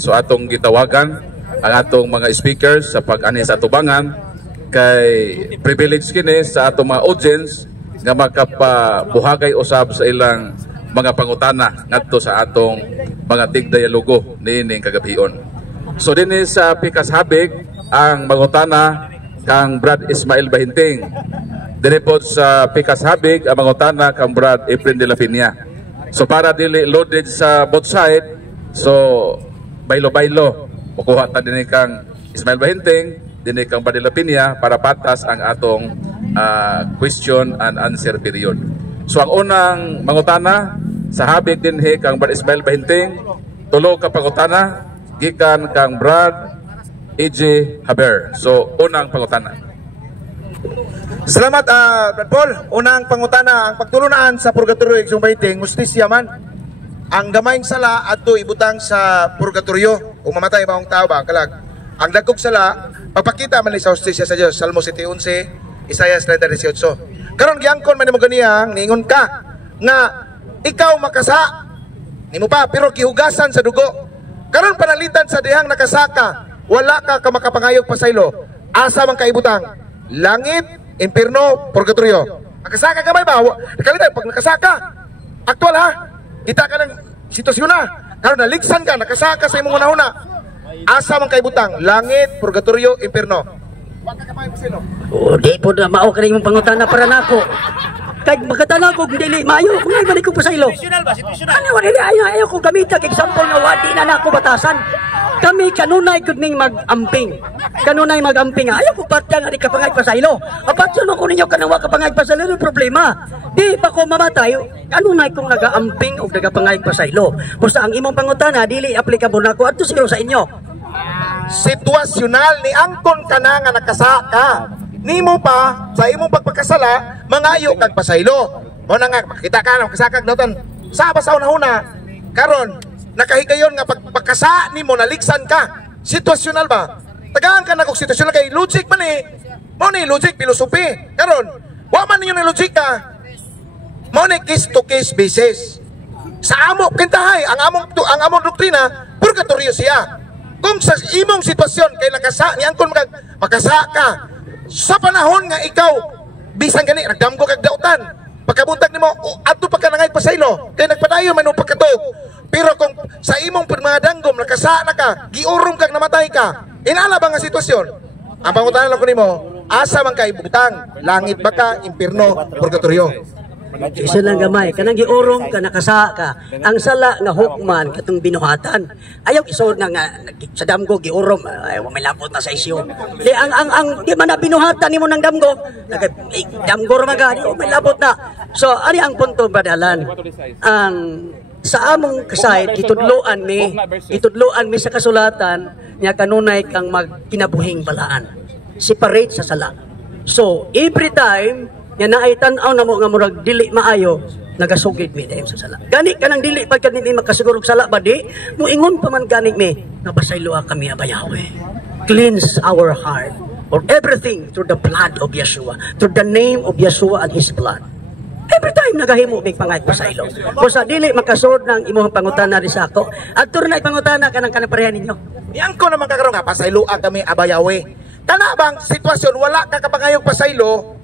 So atong gitawagan ang atong mga speakers sa pag-ani sa atubangan kay privilege kini sa atong mga audience nga makapabuhagay usab sa ilang mga pangutana ngadto sa atong mga tigdialogo niining kagabhion. So dinhi sa Pikas Habig ang mangutana kang Brad Ismael Bahinting. Dinhi pod sa Pikas Habig ang mangutana kang Brad Efren de la Piña. So para dili loaded sa both side, so baylo-baylo makuha ta dinhi kang Ismael Bahinting, dinhi kang Brad de la Piña para patas ang atong question and answer period. So ang unang mangutana sa habig dinhi kang Brad Ismael Bahinting, tulo ka pangutana gikan kang Brad EJ Haber. So unang pangutana. Salamat Brad Paul. Unang pangutana, ang pagtulunan sa purgatorio Ismael Bahinting, justisya man. Ang gamayng sala adto ibutang sa purgatorio kung mamatay maong tao ba kalag. Ang dagkog sala papakita man ni sa justisya sa Dios. Salmo 7:11, Isaias 30:18. Karon giangkon man nimo ganiyang ningon ka nga ikaw makasa nimo pa pero gihugasan sa dugo. Karon panalitan sa dihang nakasaka, wala ka makapangayog pasaylo. Asa man kaibutang? Langit, impierno, purgatorio. Nakasaka ka ba? Nakalitan pag nakasaka. Aktual ha. Kita ka ng sitwasyon na. Karon naligsan ka, nakasaka sa imong una-una. Asa man kaibutang? Langit, purgatorio, impierno. Wa ka kamay pasaylo. Di po na mao ka imong pangutana para nako. Kay magkatanaw ko dili maayo kung balik ko pasaylo. Situational ba? Situational. Ano wala ayaw ko gamitan example nga wadi na nako batasan. Kami kanunay gud ning mag-amping. Kanunay mag-amping. Ayaw ko partya nga di kapangay pasaylo. Apat yun ko ninyo kanang wa kapangay pasaylo no problema. Di pa ko mamatay, kanunay kong naga-amping o nagapangay pasaylo. Basta ang imong pangutana dili applicable nako adto siguro sa inyo. Situasyonal ni angkon ka na nga nakasaka. Nimo pa sa imong pagpakasala mangayo kag pasaylo. Mo na nga makita ka nakasaka nautan sa basaw na huna. Karon nakahigayon nga pagpakasa nimo naligsan ka. Situasyonal ba? Tagaan ka na kog situasyonal kay logic man eh. Mo ni logic philosophy. Karon wa man ninyo ni logic ka. Mo ni case to case basis. Sa amo kintahay ang among doktrina purgatorio siya. Kung sa imong sitwasyon kay nakasa ni angkon makasa ka sa panahon nga ikaw bisan gani nagdamgo kag dautan pagkabuntag nimo adto pa ka nangay pasaylo kay nagpadayon man og pagkatog. Pero kung sa imong mga danggom nakasa na ka giurong kag namatay ka inala ba nga sitwasyon ang pangutana lang ko nimo asa man kay butang langit ba ka impierno purgatorio. Isa lang gamay, kanang giurong ka nakasa ka. Ang sala nga hukman katong binuhatan. Ayaw isod na nga sa damgo giurom, ay may lapot na sa isyo. Di ang di man na binuhatan nimo ng damgo, damgo ra magani, may lapot na. So ani ang punto badalan. Ang sa among kasayt gitudloan mi sa kasulatan nya kanunay kang magkinabuhing balaan. Separate sa sala. So every time nga naay tan-aw na mo nga murag dili maayo nagasugid mi dayong sa sala. Gani kanang dili pagkat hindi makasigurog sala ba di muingon pa man gani mi napasaylo kami abayawe. Cleanse our heart or everything through the blood of Yeshua, through the name of Yeshua and His blood. Every time nagahimo mig pangay pasaylo. Busa dili makasud ng imong pangutana ri sa ako. Adto na pangutana kanang parehan ninyo. Yang ko naman kakaroon nga pasaylo kami abayawe. Kana bang sitwasyon wala ka kapangayog pasaylo?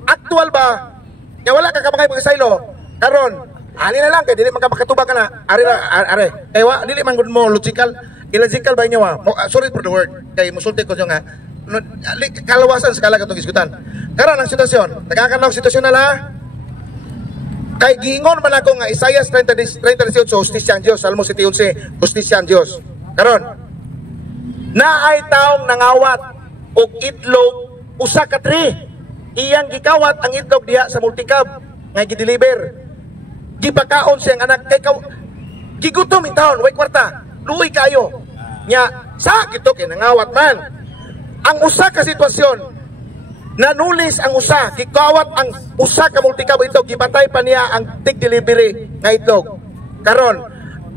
Aktual ba? Kaya wala ka kapangay pasaylo. Karon, ani na lang kay dili man ka makatubag ka na. Are. Kay wa dili man gud mo logical, illogical ba inyo wa? Sorry for the word. Kay musulti ko nga kalawasan sa kala katong isgutan. Karon ang sitwasyon, nagkakanaog sitwasyon na la. Kay giingon man ako nga Isaias 30:18 justisya ang Dios, Salmo 7:11 justisya ang Dios. Karon, naay taong nangawat og itlog usa ka tree. Iyang gikawat ang itlog diha sa multicab nga gideliver. Gipakaon siyang anak kay gigutom in taon way kwarta. Luoy kayo. Nya sa kito kay nangawat man. Ang usa ka sitwasyon nanulis ang usa, gikawat ang usa ka multicab itlog, gipatay pa niya ang tig delivery nga itlog. Karon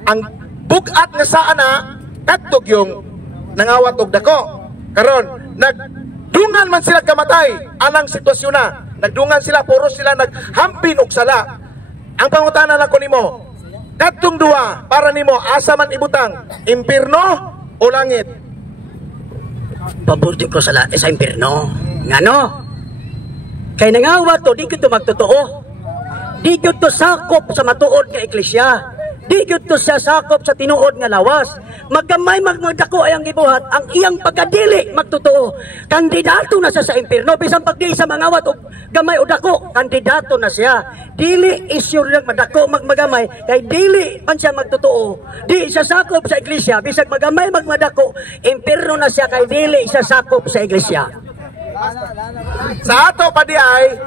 ang bugat nga saa na kadtog yung nangawat og dako. Karon dungan man sila kamatay, anang sitwasyon na. Nagdungan sila, puro sila naghampin og sala. Ang pangutana lang ko nimo, Kadtong duha para nimo asa man ibutang, impierno o langit? Paborito ko sa impierno. Ngano? Kay nangawat to, di ko to magtotoo. Di ko to sakop sa matuod nga iglesia. Di ko to sa sakop sa tinuod nga lawas. Magkamay magdako ay ang gibuhat, ang iyang pagkadili magtotoo. Kandidato na siya sa impierno. Bisan pag di sa mangawat o gamay o dako, kandidato na siya. Dili isyo lang madako magmagamay, kay dili man siya magtotoo. Di siya sakop sa iglesia, bisag magamay magmadako, impierno na siya, kay dili siya sakop sa iglesia. Sa ato pa di ay,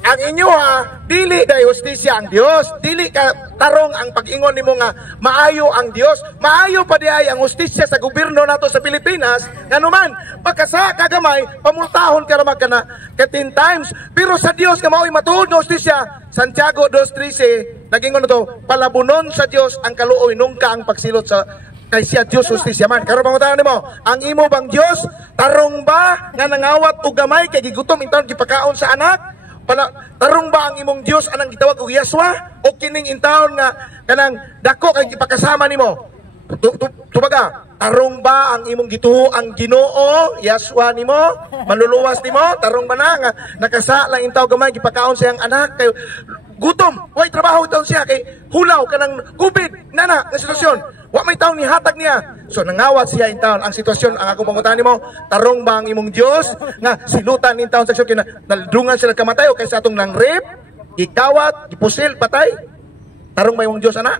ang inyo ha, dili day hustisya ang Dios, dili ka tarong ang pag-ingon nimo nga maayo ang Dios. Maayo pa di ay ang hustisya sa gobyerno nato sa Pilipinas. Nganuman, pagkasa kagamay, pamultahon ka ramag kana ka 10 times. Pero sa Dios nga mao'y matuod nga hustisya, Santiago 2:13, nagingon to, palabunon sa Dios ang kaluoy nungka ang pagsilot sa kay siya Diyos hustisya man. Karon pangutan nimo, ang imo bang Dios tarong ba nga nangawat og gamay kay gigutom intawon gipakaon sa anak? Tarong ba ang imong Dios anang gitawag og Yaswa o kining intawon nga kanang dako kay gipakasama nimo? Tubaga, tarong ba ang imong gituo ang Ginoo, Yaswa nimo, manluluwas nimo? Tarong ba na nga nakasa lang intaw gamay gipakaon sa iyang anak kay gutom, way trabaho taon siya kay hulaw kanang COVID nana nga sitwasyon. Wa may taon ni hatag niya. So nangawat siya in taon ang sitwasyon. Ang akong pangutan nimo, tarong ba ang imong Dios nga silutan in taon sa sitwasyon kina naldungan sila kamatay o kaysa atong nang rape, gikawat, gipusil, patay? Tarong ba imong Dios ana?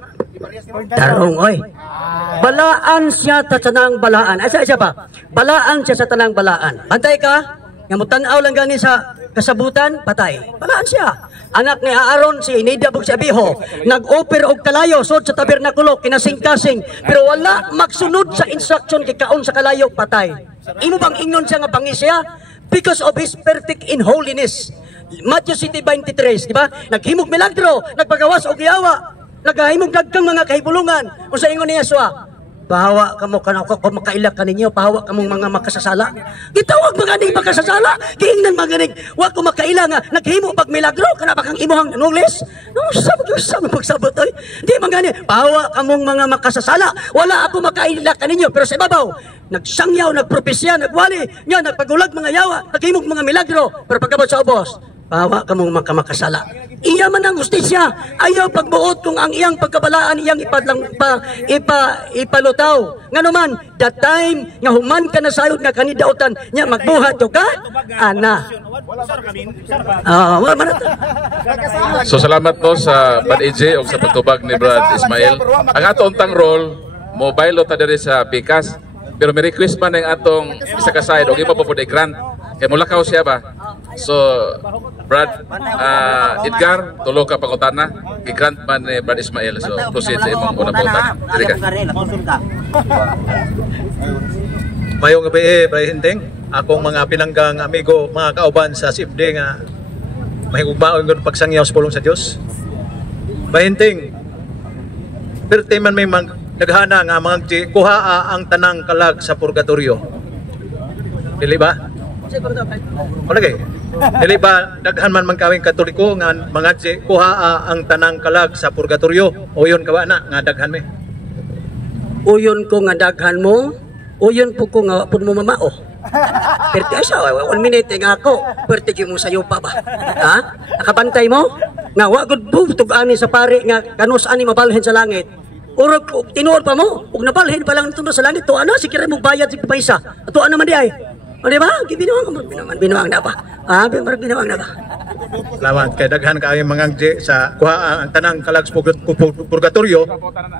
Tarong oy. Balaan siya ta tanang balaan. Asa siya pa? Balaan siya sa tanang balaan. Antay ka? Nga mutan-aw lang gani sa kasabutan, patay. Balaan siya. Anak ni Aaron si Inida bug si Abiho, nag-offer og kalayo sud sa tabernakulo kinasing-kasing, pero wala magsunod sa instruction kay kaon sa kalayo, patay. Imo bang ingnon siya nga bangis siya? Because of his perfect in holiness. Matthew 7:23, di ba? Naghimog milagro, nagpagawas og yawa, naghahimog dagkang mga kahibulungan. Unsa ingon ni Yesua? Pahawa kamo kanako ko makaila kaninyo, pahawa kamong mga makasasala. Gitawag mga ning makasasala, kiingnan mga ning wa ko makaila nga naghimo pag milagro kana bakang imuhang nulis. No, sabot pagsabot oy. Di mga ni pahawa kamong mga makasasala, wala ako makaila kaninyo, pero sa ibabaw nagsangyaw, nagpropesya, nagwali, nya nagpagulag mga yawa, naghimog mga milagro, pero pagkabot sa ubos, pahawa kamong makasasala. Iya man ang hustisya, ayaw pagbuot kung ang iyang pagkabalaan iyang ipalutaw. Ngano man, that time nga human ka na sayod nga kanidautan nya magbuhat ka, ana. So salamat po sa Brad EJ o sa pagtubag ni Brad Ismael. Ang atong tang role, mobile ta diri sa Pikas. Pero may request man ang atong isa ka side o iba po po grant. Kaya mulakaw siya ba? So, Brad Edgar, tulo ka pangutana. I-grant man ni Brad Ismael. So, proceed sa imong unang pangutana. Dili ka. Mayong gabi, Bray Hinteng. Akong mga pinanggang amigo, mga kauban sa CFD nga mahigugmaon ko pagsangyaw sa pulong sa Diyos. Bray Hinteng, birte man may naghana nga mga kuhaa ang tanang kalag sa purgatorio. Dili ba? Palagay. Dili ba daghan man kawing Katoliko nga mga kuhaa ang tanang kalag sa purgatorio? Uyon ka ba na nga daghan me? Uyon ko nga daghan mo, uyon po ko nga pud mo mamao. Perti asa, 1 minute nga ako, perti mo sayo pa ba? Ha? Nakabantay mo? Nga wa gud bugtog ani sa pare nga kanus ani mabalhin sa langit. Urog tinuod pa mo, ug nabalhin pa lang tuno sa langit to ano sikira mo bayad sig paisa. Ato ano man di ay? O diba? Binuwang na ba? Binuwang na ba? Salamat. Kaya daghan kayo mga sa kuha ang tanang kalag sa purgatorio,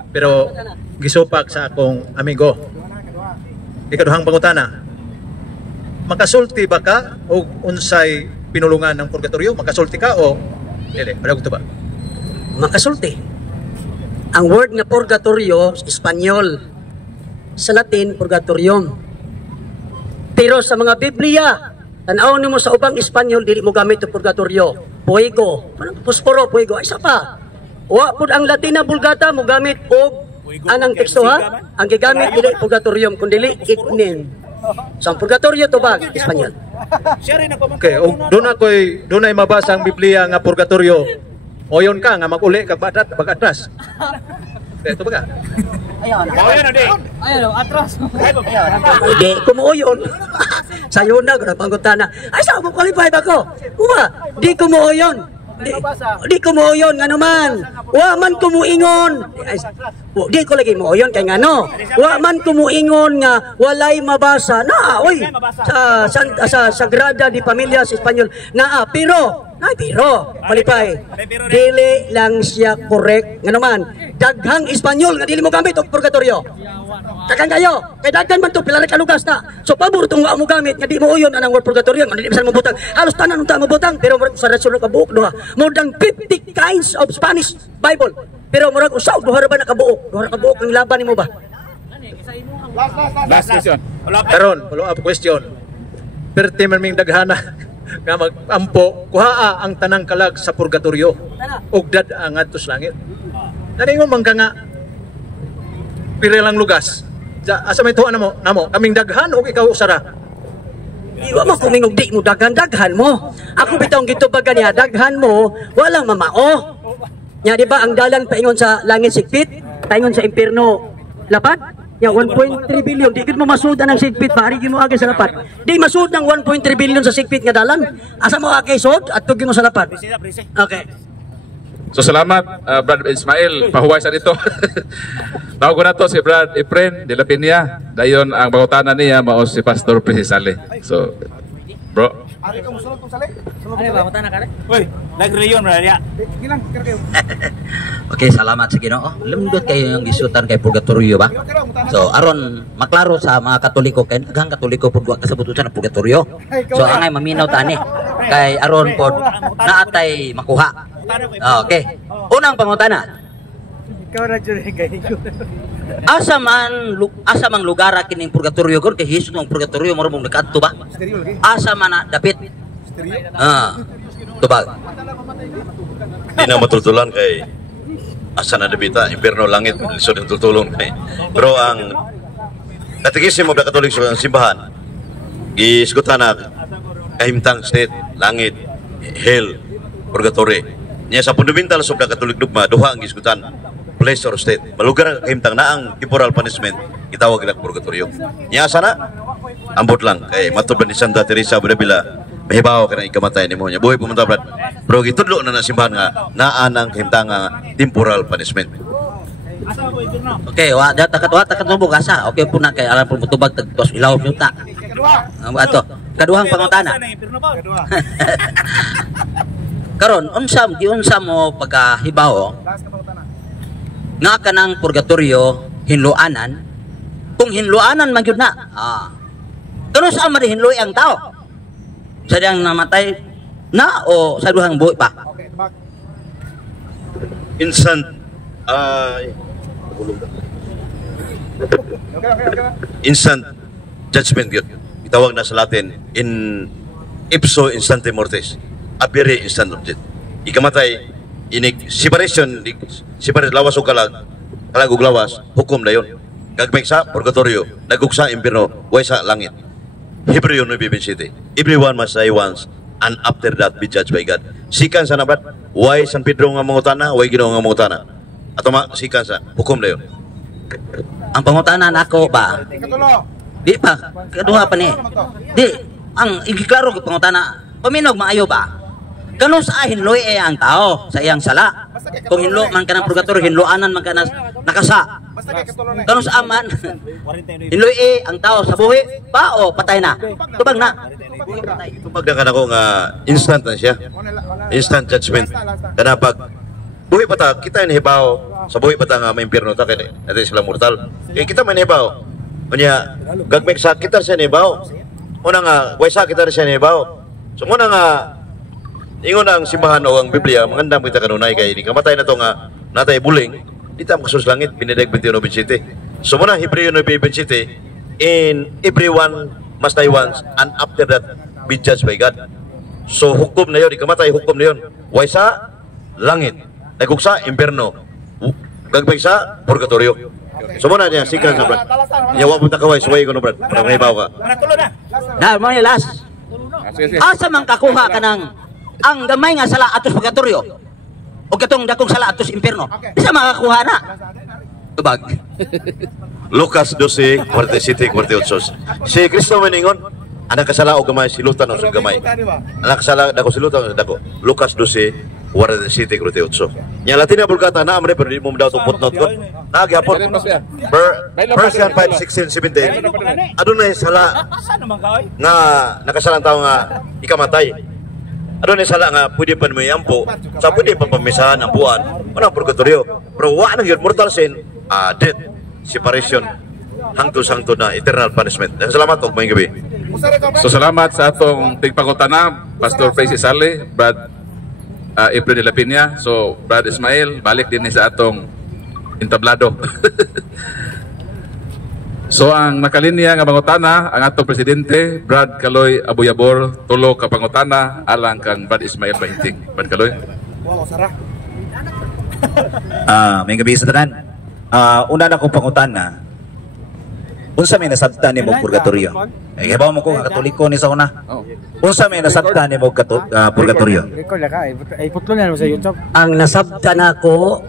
pero gisupak sa akong amigo. Ikaduhang pangutana, makasulti ba ka o unsay pinulungan ng purgatorio? Makasulti ka o dili? Ano ko ba? Makasulti. Ang word nga purgatorio, Espanyol. Sa Latin, purgatorium. Pero sa mga Biblia, tanaw nimo sa ubang Espanyol, dili mo gamit ang purgatorio. Fuego. Posporo, fuego. Isa pa. Wa pud ang Latina Vulgata mo gamit og anang teksto ha? Ang gigamit dili purgatorium kundi ignin. So ang purgatorio tubag Espanyol. Okay, doon ay mabasa ang Biblia nga purgatorio. Moyon ka nga mag-uli kag bagatras. Ito ba ka? Di kumuoyon. Sayo na, kung pangutana. Ay, saan mo qualify ba ko? Di kumuoyon. Di kumuoyon, nga naman. Wa man kumuingon. Di ko lagi muoyon, kay nga no. Wa man kumuingon nga, walay mabasa. Oy, sa Sagrada di Familia sa Espanyol. Pero, qualify. Dili lang siya correct. Nga naman, daghang Espanyol nga dili mo gamit og purgatorio. Takang kayo, kay daghan man to pila ka lugas na. So pabor tong wa mo gamit nga di mo uyon anang word purgatorio, nga di bisan mo butang. Halos tanan unta mo butang, pero murag sa rason ka buok duha. More than 50 kinds of Spanish Bible. Pero murag usaw duha ra ba nakabuok? Duha ra ka buok ang laban nimo ba? Last question. Karon, follow-up question. Perti man ming daghana nga mag-ampo, kuhaa ang tanang kalag sa purgatorio. Ugdad ang atos langit. Naningon man ka nga, pila lang lugas. Asa may tuwa namo, kaming daghan o ikaw usara? Iwa mo kumingog di mo daghan mo. Ako bitong gitubagan niya, daghan mo, walang mamao. Nya di ba ang dalan paingon sa langit sigpit, paingon sa impierno lapad? Ya 1.3 billion, di gid mo masud ang sigpit, pari mo agi sa lapad. Di masud ng 1.3 billion sa sigpit nga dalan. Asa mo akay sud at tugi mo sa lapad. Okay. So salamat, Brad Ismail, pahuway sa dito. Tawag ko na to si Brad Efren de la Piña. Dayon ang bangutanan niya mao si Pastor Precisale. So, bro. Ari ka musulod tong sali? Ano ba mutana ka? Uy, nag-reyon ra dia. Gilang karkayo. Okay, salamat sa Ginoo. Lindot kayo yung gisutan kay purgatorio ba? So aron maklaro sa mga Katoliko kay daghang Katoliko pud wa kasabot sa purgatorio. So angay maminaw tani kay aron pod naatay makuha. Okay. Unang pangutana. Ikaw ra jud kay. Asa mang lugar kining purgatorio gor kay Hesus ng purgatorio mo mong nakadto ba? Asa man na dapit? Tubag. Di na matultulan kay asa na dapita impierno langit lisod ang tultulon kay. Pero ang katekismo ng Katolik sa simbahan gisgutan na kahimtang state, langit, hell, purgatory. Niya sa fundamental sa Katolik dogma duha ang gisgutan. Place or state, malugar ang kahimtang na ang temporal punishment itawag na purgatorio. Niya sana ambot lang kay matubad ni Santa Teresa Bila mahibaw ka ng ikamatay ni mo niya buhay pumunta brad pero gitudlo na simbahan nga naan ang kahimtang nga temporal punishment. Okay, wa data katubog asa. Okay po na kay alam po mutubag tagtos ilaw yuta. Ato, kaduhang pangutana. Karon unsa mo pagkahibaw nga kanang purgatorio hinluanan kung hinluanan man gyud na kano sa man hinluy ang tao sa diyang namatay na o sa duhang buhi pa instant judgment yun itawag na sa Latin in ipso instante mortis apere instant object ikamatay inig separation lawas o kalag ug lawas hukom na yun gagmay sa purgatorio nagugsa impierno way sa langit. Hebreo 9:27 everyone must die once and after that be judged by God. Sikan sa nabat way San Pedro nga mangutana way Ginoo nga mangutana ato sikan sa hukom na yun. Ang pangutanan ako ba di pa kaduha pa ni di ang igiklaro ko pangutana paminog maayo ba kano sa hinloy ang tao sa iyang sala kung hinlo man ka ng purgatorio hinloanan man ka na nakasa kano sa aman hinloy ang tao sa buhi pa o patay na tubag na tubag na kanako nga instant na siya instant judgment kana pag buhi pa ta kita inihibaw sa buhi pa ta nga may impierno ta kay natin sila mortal kay kita may inihibaw unya gagmay sa kita siya inihibaw una nga way sa kita siya inihibaw so muna nga ingon ang simbahan o ang Biblia mangandam kita kanunay kay di kamatay na to nga natay buling di ta makasus langit Benedict 21:27 so muna Hebreo 9:27 in everyone must die once and after that be judged by God so hukom na yun di kamatay hukom na yun way sa langit nagugsa impierno gagbay sa purgatorio so muna niya sikan sa brad niya wa punta kaway suway ko no brad para mahibaw ka na mo ni last asa man kakuha ka ng ang gamay nga sala atos purgatorio o katong dakong sala ato sa impierno. Bisa makakuha na. Tubag. Lucas 12, 47, 48. Si Kristo maningon, anak kasala o gamay, silutan o sa gamay. Anak kasala, dako silutan o dako. Lucas 12, 47, 48. Yang Latina Bulgata na amre pero di mo daw itong footnote ko. Naghapon. First 5, 16, 17. Ano na yung sala nga nakasalang tao nga ikamatay. Ano na yung sala nga pwede pa naman yampo. Sa pwede pa pamisahan ang buwan. Walang purgatorio. Pero wala nang yun mortal sin. Death, separation, hangtod-hangtod na eternal punishment. Salamat og maayong gabi. So salamat sa atong tigpangutana, Pastor Francis Sale, Brad April de la Piña. So Brad Ismael, balik din sa atong entablado. So ang nakalinya nga pangutana, ang atong presidente, Brad Kaloy Abuyabor, tulo ka pangutana alang kang Brad Ismael Bahinting. Brad Kaloy. Wow, sarah. May gabi sa tanan. Una na kong pangutana, unsa may nasabtan ni mong purgatorio? Ibaw mo ko, katoliko ni sa una. Unsa may nasabtan ni mong purgatorio? Ang nasabtan ako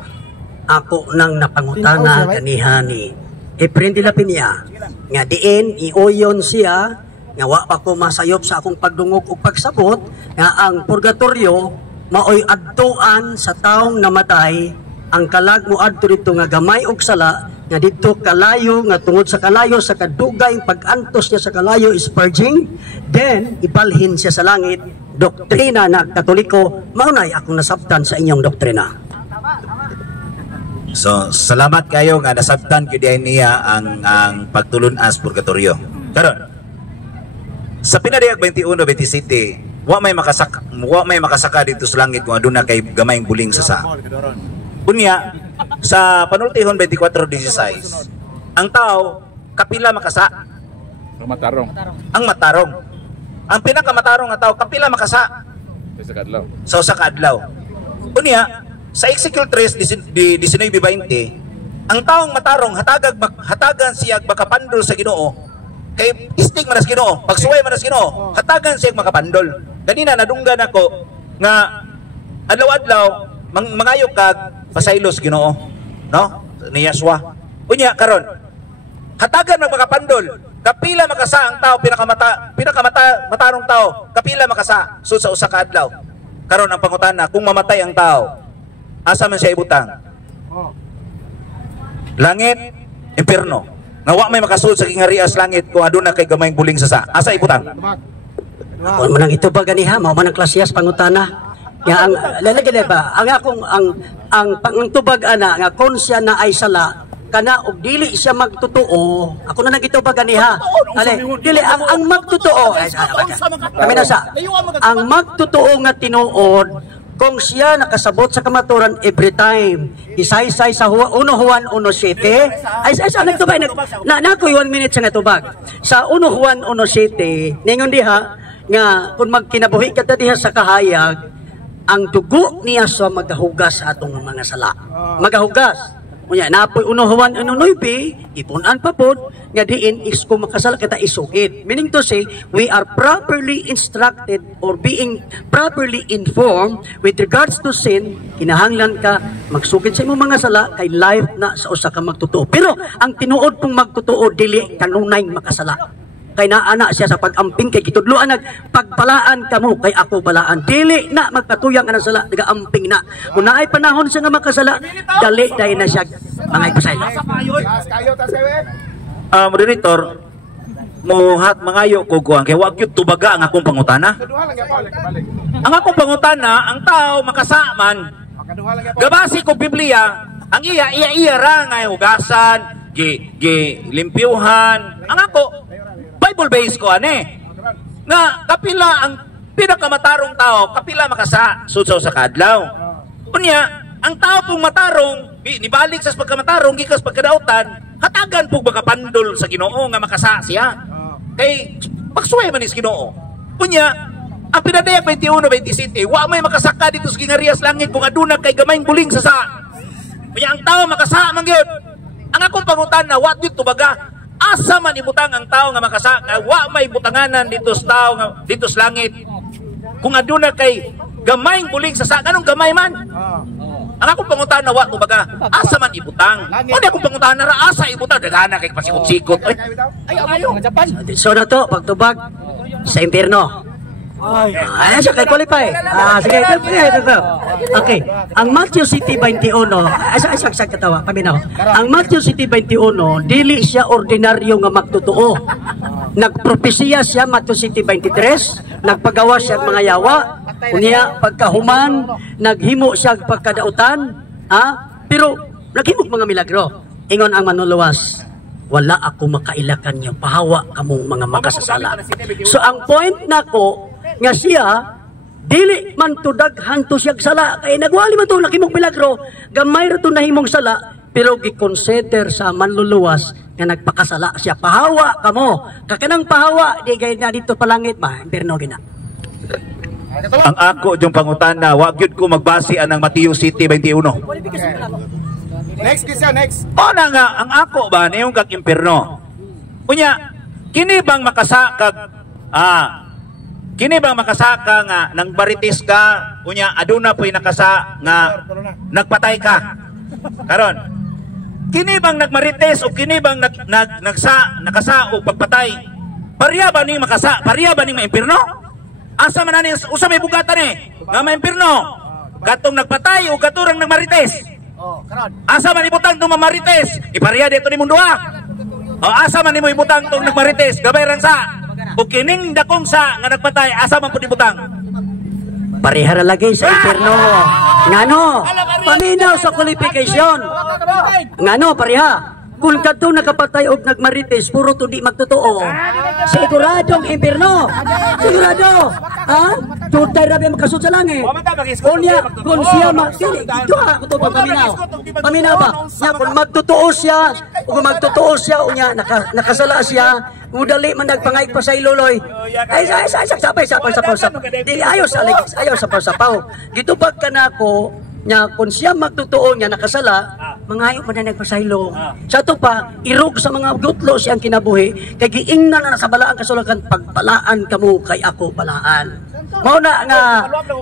nang napangutana kanihani. April de la Piña, nga diin, iuyon siya, nga wa pa ko masayop sa akong pagdungog o pagsabot, nga ang purgatorio, maoy adtuan sa taong namatay, ang kalag mo adto dito nga gamay og sala nga dito kalayo nga tungod sa kalayo sa kadugay pag-antos niya sa kalayo is purging, then ipalhin siya sa langit. Doktrina na Katoliko, maunay akong nasabtan sa inyong doktrina. So, salamat kayo nga nasabtan ko diyan niya ang pagtulunas purgatorio. Karon, sa pinadayag 21-27, wa may makasaka dito sa langit kung aduna kay gamayng buling sa Unya, sa panultihon 24:16, ang tao, kapila makasa? Ang matarong. Ang matarong. Ang pinakamatarong nga tao, kapila makasa? Sa kadlaw. Sa kadlaw. Unya, sa Ezekiel 3:19, ang taong matarong, hatagan siya makapandol sa Ginoo. Kay istig manas Ginoo, pagsuway manas Ginoo, hatagan siya makapandol. Ganina nadunggan ako nga adlaw-adlaw mangayok kag pasaylos Ginoo, no? Ni Yeshua. Unya karon, hatagan magmakapandol, kapila makasa ang tao matarong tao, kapila makasa sud sa usa ka adlaw. Karon ang pangutana, kung mamatay ang tao, asa man siya ibutang? Langit, impierno. Nga wa may makasud sa kingarias langit kung aduna kay gamayng buling sa asa ibutang? Ako man ang ito ba ganiha, mao man ang klasiyas pangutana. Nga ang lalagyan ba, ang akong ang pangtubag ana nga kon siya na ay sala kana og dili siya magtotoo. Ako na nagitubag ganiha. Dili ang magtotoo. Kami na sa. Ang magtotoo nga tinuod kung siya nakasabot sa kamaturan every time. Isaysay sa Juan 1:7. Ay nagtubag na ko 1 minute sa natubag. Sa 1:7 ningon diha nga kung magkinabuhi ka diha sa kahayag, ang dugo niya sa magahugas sa atong mga sala. Magahugas. Unya napoy 1:9, ipunan pa pod nga diin is kung makasala kita isugid. Meaning to say, we are properly instructed or being properly informed with regards to sin. Kinahanglan ka magsugid sa imong mga sala kay life na sa usa ka magtotoo. Pero ang tinuod pong magtotoo dili kanunay makasala. Kay naana siya sa pag-amping kay gitudloan pagbalaan kamo kay ako balaan, dili na magpatuyang ana sala nagaamping na kung naay panahon siya nga makasala dali dahil na siya mga ipasay. Moderator, mangayo ko kuan kay wa gyud tubaga ang akong pangutana. Ang akong pangutana, ang tao makasaman gabasi ko Biblia, ang iya ra nga hugasan, limpyuhan. Ang ako Bible based ko nga kapila ang pinakamatarong tao, kapila makasa sudsaw sa kadlaw. Unya, ang tao pong matarong nibalik sa pagkamatarong gikas pagkadautan, hatagan pug makapandol sa Ginoo nga makasa siya. Kay pagsuway man is Ginoo. Unya, ang pinadayag 21-27, wa may makasaka dito sa kingarias langit kung aduna kay gamayng buling sa sa. Unya, ang tao makasa man gyud. Ang akong pangutana, wa gyud tubaga. Asa man ibutang ang tao nga makasa, wa may butanganan dito sa tao nga dito sa langit. Kung aduna kay gamayng buling sa anong gamay man? Ang akong pangutana wa kumbaga asa man ibutang. O di akong pangutana ra asa ibutang dagana kay pasikot-sikot. Ay ayo. So na to, pagtubag sa impyerno. Ay, siya kay qualify. Sige, ito. Okay, ang Matthew City 21, asag katawa, paminaw. Ang Matthew City 21, dili siya ordinaryo nga magtotoo. Nagpropesiya siya Matthew City 23, nagpagawa siya mga yawa, unya pagkahuman, naghimo siya pagkadautan, pero naghimo mga milagro. Ingon ang manluluwas, wala ako makailakan niyo, pahawa kamong mga makasasala. So ang point nako nga siya dili man to daghan to siya sala kay nagwali man to nakimong milagro, gamay ra to nahimong sala, pero gi-consider sa manluluwas nga nagpakasala siya, pahawa kamo. Kakanang pahawa di gay na dito palangit ba, impierno gina. Ang ako yung pangutana, wag yun ko magbase anang Matthew City 21. Next question, next. O na nga, ang ako ba niyong kag impierno? Unya, kini bang makasakag kini bang makasaka nga nang baritis ka, unya aduna po'y nakasa nga nagpatay ka. Karon, kini bang nagmarites o kini bang nakasa o pagpatay? Pariya ba ning makasa? Pariya ba ning maimpirno? Asa man ani usa may bugatan nga maimpirno? Katong nagpatay o katurang nagmarites? Asa man ibutang tong mamarites? Ipariya dito nimong duha. O asa man nimo ibutang tong nagmarites? Gabay rang sa o kining dakong sa nga nagpatay, asa man pud ibutang? Parehara lagi sa impierno. Ngano? Paminaw sa qualification. Ngano pareha? Kung kadto nakapatay og nagmarites, puro to di magtotoo. Siguradong impierno. Sigurado. Tutay rabi makasud sa langit. Unya, kung siya magdili, ito ako to paminaw. Paminaw ba? Nya kung magtotoo siya, unya nakasala siya, udali man nagpangay pa sa iluloy. Ay sapay. Dili ayo sa pasapaw. Gitubag kanako nya kung siya magtotoo nya nakasala, mangayo man na nagpasaylo. Sa to pa irog sa mga gutlo siyang kinabuhi kay giingnan na sa balaan kasulakan, pagpalaan kamo kay ako balaan. Mao na nga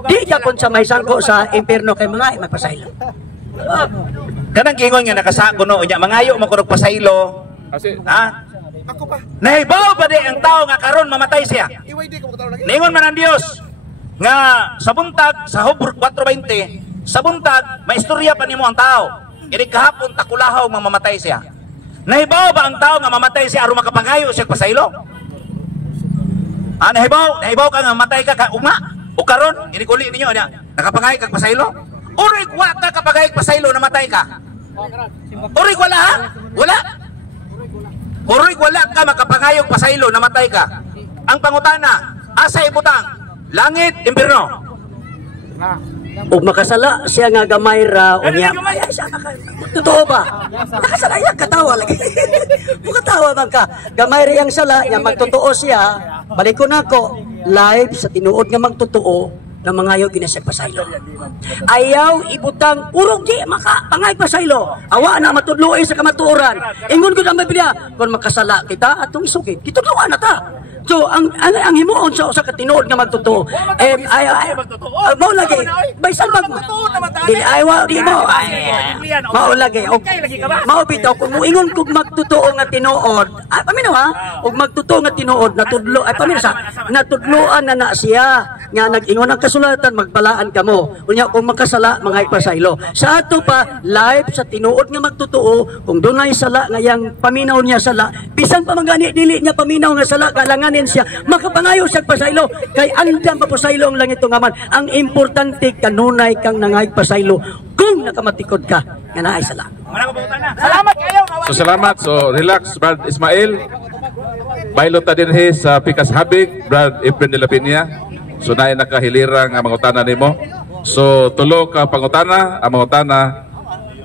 di ka kun sa may sangko sa impierno kay mga magpasaylo. Kanang gingon nga nakasako no unya mangayo man kuno pasaylo. Ako pa. Nahibaw ba di ang tao nga karon mamatay siya? Ningon man ang Dios nga sa buntag sa Hobor 4:20, sa buntag maistorya pa nimo ang tao. Ini kahapon takulahaw mamamatay siya. Nahibaw ba ang tao nga mamatay siya aron makapangayo siya pasaylo? Nahibaw ka nga mamatay ka ugma o karon ini kuli ninyo niya nakapangay kag pasaylo? Urig wa ka kapagay pasaylo namatay ka? Urig wala ha? Wala. Urig wala ka makapangayog pasaylo namatay ka. Ang pangutana, asa ibutang? Langit, impierno. Ug makasala siya nga gamay ra unya. Totoo ba? Nakasala siya, katawa lagi. Mukatawa bang ka? Gamay ra yang sala nya magtotoo siya. Balikon nako live sa tinuod nga magtotoo na mangayo gina siya pasaylo. Ayaw ibutang urog di maka pangay pasaylo. Awa na matudloy sa kamatuoran. Ingon gud ang Biblia, kung makasala kita atong isugid, kitudloan na ta. So ang himuon sa usa ka tinuod nga magtotoo. Mao lagi baysan mag dili ayaw di mo. Mao lagi mao bitaw kung moingon kog magtotoo nga tinuod. Paminaw ha, og magtotoo nga tinuod natudlo paminaw sa natudloan na siya nga nag-ingon ang kasulatan magbalaan kamo. Unya kung makasala mangay pasaylo. Sa ato pa live sa tinuod nga magtotoo, kung dunay sala nga yang paminaw niya sala, bisan pa mangani dili niya paminaw nga sala kalangan siya makapangayo siya pasaylo kay andam pa pasaylo ang langit tungaman. Ang importante kanunay kang nangay pasaylo kung nakamatikod ka nga naay sala. Salamat kayo. So salamat. So relax Brad Ismail. Bailot ta dinhi sa Pikas Habig Brad Efren de la Piña. So naay nakahilirang ang mangutana nimo. So tulo ka pangutana, ang mangutana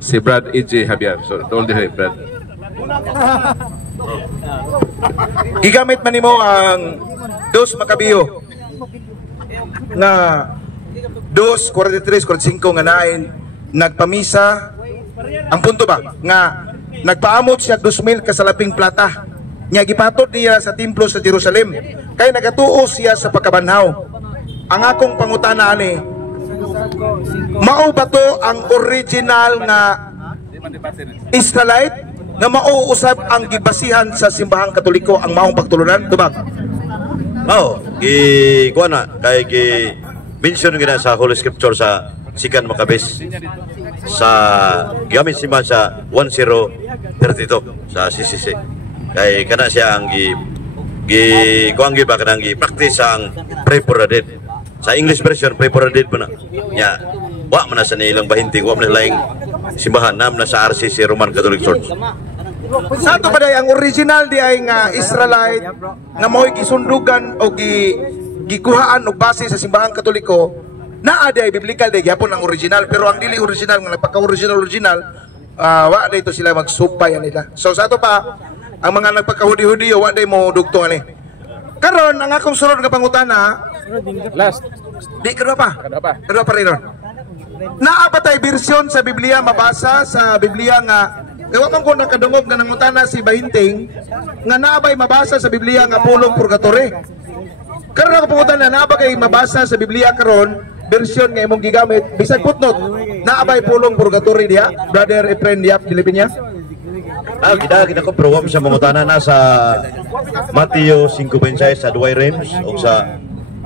si Brad E.J. Javier. So all dinhi Brad. Gigamit man nimo ang 2 Makabiyo nga 2:43-45 nga nain nagpamisa. Ang punto ba nga nagpaamot siya 2,000 kasalaping plata nya gipatot niya sa templo sa Jerusalem kay nagatuo siya sa pagkabanhaw. Ang akong pangutana ani, mao ba to ang original nga Israelite nga mauusab ang gibasihan sa simbahang Katoliko ang maong pagtulunan, tubag? Kuha na, kay mention gina sa Holy Scripture sa Sikan Makabes sa gamit simbahan sa 1032 sa CCC. Kay kana siya ang kuang ba kanang practice ang pray for the dead. Sa English version pray for the dead pa na. Nya wa man sa nilang bahinting, wa man laing simbahan nam na sa RCC Roman Catholic Church. Sa ato pa day ang original di ay nga Israelite nga mo'y gisundugan o gikuhaan og base sa simbahang Katoliko, naa day biblical day gyapon ang original, pero ang dili original nga nagpaka-original wa day to sila magsupay nila. So sa ato pa ang mga nagpakahudi-hudi wa day mo dugtong ani. Karon ang akong sunod nga pangutana, Last. di kadua pa rin. Naa ba tay bersyon sa Biblia mabasa sa Biblia nga ewa man ko nakadungog nga nangutana si Bahinting nga naabay mabasa sa Biblia nga pulong purgatory. Karon ako pangutana, naa ba kay mabasa sa Biblia karon bersyon nga imong gigamit bisag footnote naabay pulong purgatory diha, brother Efren Yap Dilipinya? Kita ko program sa mangutana na sa Mateo 5:26 sa Duay Rems o sa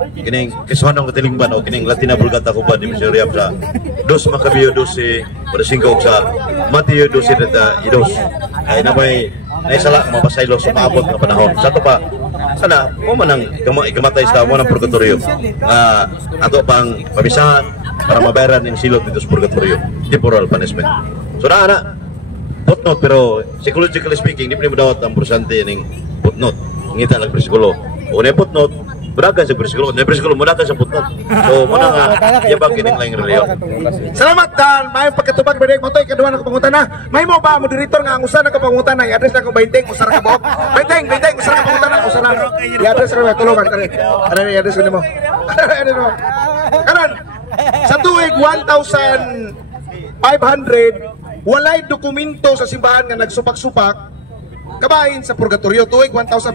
kining kisuhanong katilingban o kining Latina Vulgata Kuban ni Mr. Yap sa 2 Macabeo 12 pada 5 sa Mateo 12:2 ay namay naisala mapasaylo sa maabot nga panahon. Sa to pa sana mo man ang ikamatay sa mo ng purgatorio ato pang pabisahan para mabayaran ng silot dito sa purgatorio, temporal punishment. So na footnote, pero psychologically speaking di mo dawat ang porsyente ning footnote ngita lang bersikulo o na footnote berakan sa bersikulo mudahkan sa footnote. So muna nga yabang kining laing reliyon. Salamat dan may pagkatubag badayag mo toy kadua na pangutana. May mo ba moderator nga ang usa na ka pangutana i-address na ko Bahinting usa ka buok. Bahinting usa ka pangutana usa na. I-address ra tulungan kani. Ano i-address ko nimo? Karon sa tuig 1,500 walay dokumento sa simbahan nga nagsupak-supak kabahin sa purgatorio tuig 1,500.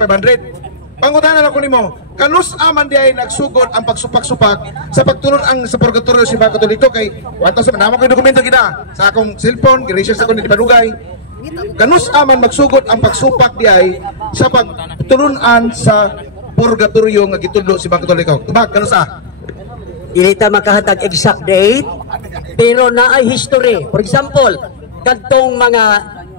Pangutana na ko nimo, kanus aman di ay nagsugod ang pagsupak-supak sa pagtulon ang sa purgatorio sa simbahang Katoliko kay 1,000 naman ko dokumento kita sa akong cellphone, giresearch ako ni Padugay. Kanus aman magsugod ang pagsupak di ay sa pagtulunan sa purgatorio nga gitudlo sa simbahang Katoliko. Tubag kanus Dili ta makahatag exact date, pero naay history. For example, kadtong mga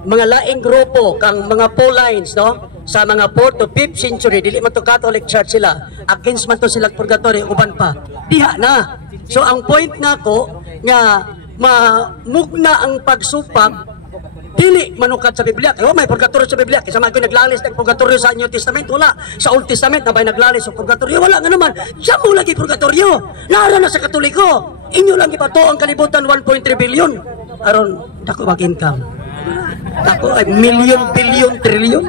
laing grupo kang mga Paulines, no? Sa mga 4th to 5th century, dili man to Catholic Church sila, against man to sila purgatory, uban pa. Diha na. So ang point nga ko nga mamugna ang pagsupak dili manukat sa Biblia. Kaya may purgatorio sa Biblia. Kaya may naglalis ng purgatorio sa New Testament, wala. Sa Old Testament na may naglalis ng purgatorio, wala nga naman. Siya mo lagi purgatorio. Nara na sa Katoliko. Inyo lang ipato ang kalibutan 1.3 billion. Aron, dako mag-income. Dako ay million, billion, trillion.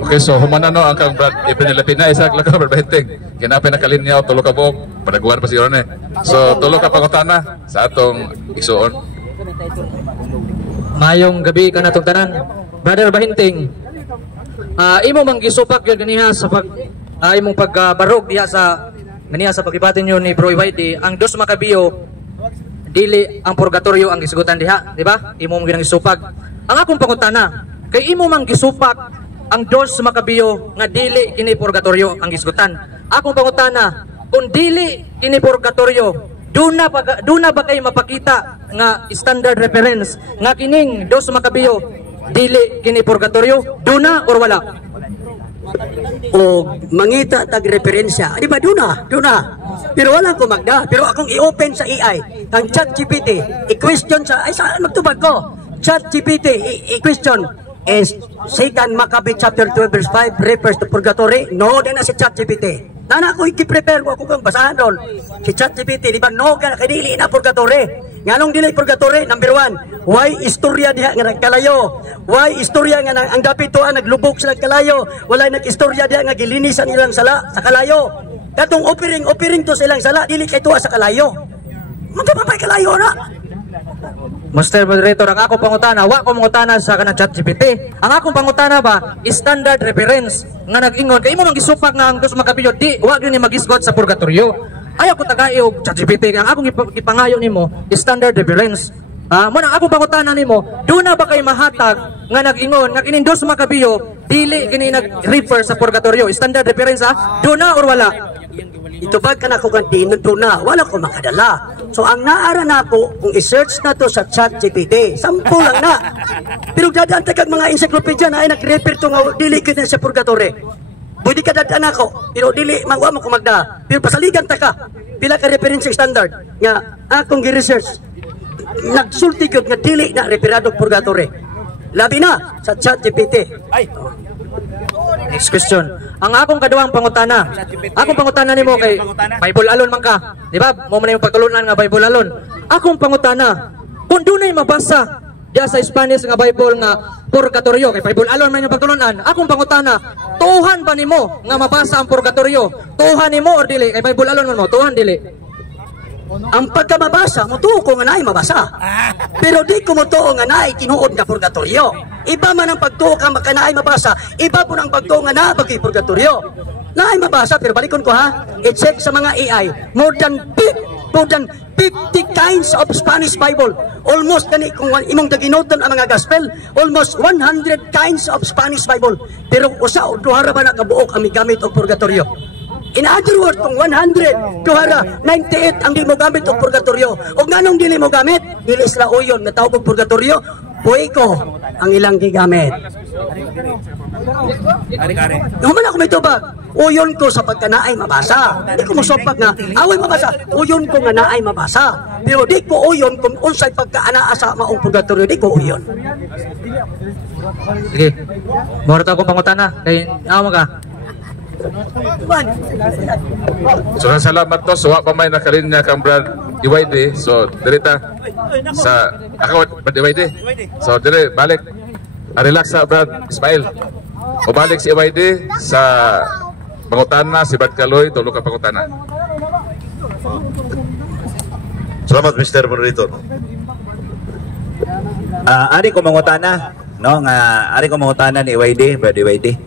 Okay, so humana no ang kang Brad Ipinilipina isa lang ka Bahinting. Kinapay nakalinyaw tulo ka buok, panaguan pa si Ron. So tulo ka pangutana sa atong isuon. Mayong gabi ka natong tanan. Brother Bahinting. Imo mang gisupak gyud ganiha sa pag imong pagbarog diha sa ganiha sa pagibatin niyo ni Bro Whitey, ang 2 Macabeo dili ang purgatorio ang gisugutan diha, di ba? Imo mang ginang gisupak. Ang akong pangutana, kay imo mang gisupak ang 2 Macabeo nga dili kini purgatorio ang gisgutan. Akong pangutana, kung dili kini purgatorio, duna ba kay mapakita nga standard reference nga kining 2 Macabeo dili kini purgatorio? Duna or wala? O mangita tag referensya. Di ba duna? Pero wala ko magda. Pero akong i-open sa AI, ang ChatGPT, i-question sa ay saan magtubag ko? ChatGPT, i-question is 2 Maccabees chapter 12 verse 5 refers to purgatory? No, din na si ChatGPT. Nana ko i-prepare ko kung basahan doon. Si ChatGPT, di ba no ka kadili na purgatory? Nganong dili purgatory? Number 1, why istorya diha nga nagkalayo? Why istorya nga ang dapit tuan naglubog sila kalayo? Walay nag-istorya diha nga gilinisan ilang sala sa kalayo. Katong offering to sa ilang sala dili kay tuwa sa kalayo. Magpapay kalayo na. Master Moderator, ang akong pangutana, wa ko mangutana sa kanang ChatGPT. Ang akong pangutana ba, standard reference nga nag-ingon kay imo mang gisupak nga ang 2 Macabeo di wa gyud ni magisgot sa purgatorio. ayaw ko tagay og ChatGPT. Ang akong ipangayo nimo standard reference. Mo nang akong pangutana nimo, do na ba kay mahatag nga nag-ingon nga kining dos makabiyo dili kini nag-refer sa purgatorio? Standard reference do na or wala? Ito ba ka na ko kantin doon na wala ko makadala. So ang naara na ako kung i-search na to sa ChatGPT, sampo lang na. Pero dadaan ta kag mga encyclopedia na ay nag-refer to nga dili kita sa purgatorio. Pwede ka dadaan ako, pero dili magwa mo ko magda. Pero pasaligan ta ka. Pila ka reference standard nga akong gi-research. Nagsulti gyud nga dili na referado purgatorio. Labi na sa ChatGPT. Next question. Ang akong kaduang pangutana. Akong pangutana nimo kay Bible alon man ka. Di ba? Mo man yung pagtulunan nga Bible alon. Akong pangutana, kung dunay mabasa diya sa Spanish nga Bible nga purgatorio kay Bible alon man yung pagtulunan. Akong pangutana, tuhan ba nimo nga mabasa ang purgatorio? Tuhan nimo or dili? Kay Bible alon man mo, tuhan dili. Ang pagkamabasa, mutuo ko nga naay mabasa. Pero di ko mutuo nga naay tinuod nga purgatorio. Iba man ang pagtuo ka naay mabasa, iba po ang pagtuo nga naay purgatorio. Naay mabasa, pero balikon ko ha, i-check sa mga AI, more than 50 kinds of Spanish Bible. Almost gani kung imong daginoton ang mga gospel, almost 100 kinds of Spanish Bible. Pero usa o duhara ba nakabuok ang migamit og purgatorio? In other words, kung 100, duhara, 98 ang di mo gamit o purgatorio. O nganong dili mo gamit, dili sila uyon na tawag og purgatorio, buhay ko ang ilang gigamit. Naman ako may tubag, uyon ko sa pagkanaay mabasa. Di ko musopag nga, away mabasa, uyon ko nga naay mabasa. Pero di ko uyon kung unsay pagkaanaa sa maong purgatorio, di ko uyon. Sige, moro ta akong pangutana. Kay, awa ka. So salamat to, so pa may nakalinya kang Brad Iwayde. So direta sa ako Brad Iwayde. So dire balik. Relax sa Brad Ismail. O balik si Iwayde sa pangutana si Brad Kaloy tulo ka pangutana. Salamat Mr. Moderator. Ari ko mangutana, no? Nga ari ko mangutana ni Iwayde, Brad Iwayde.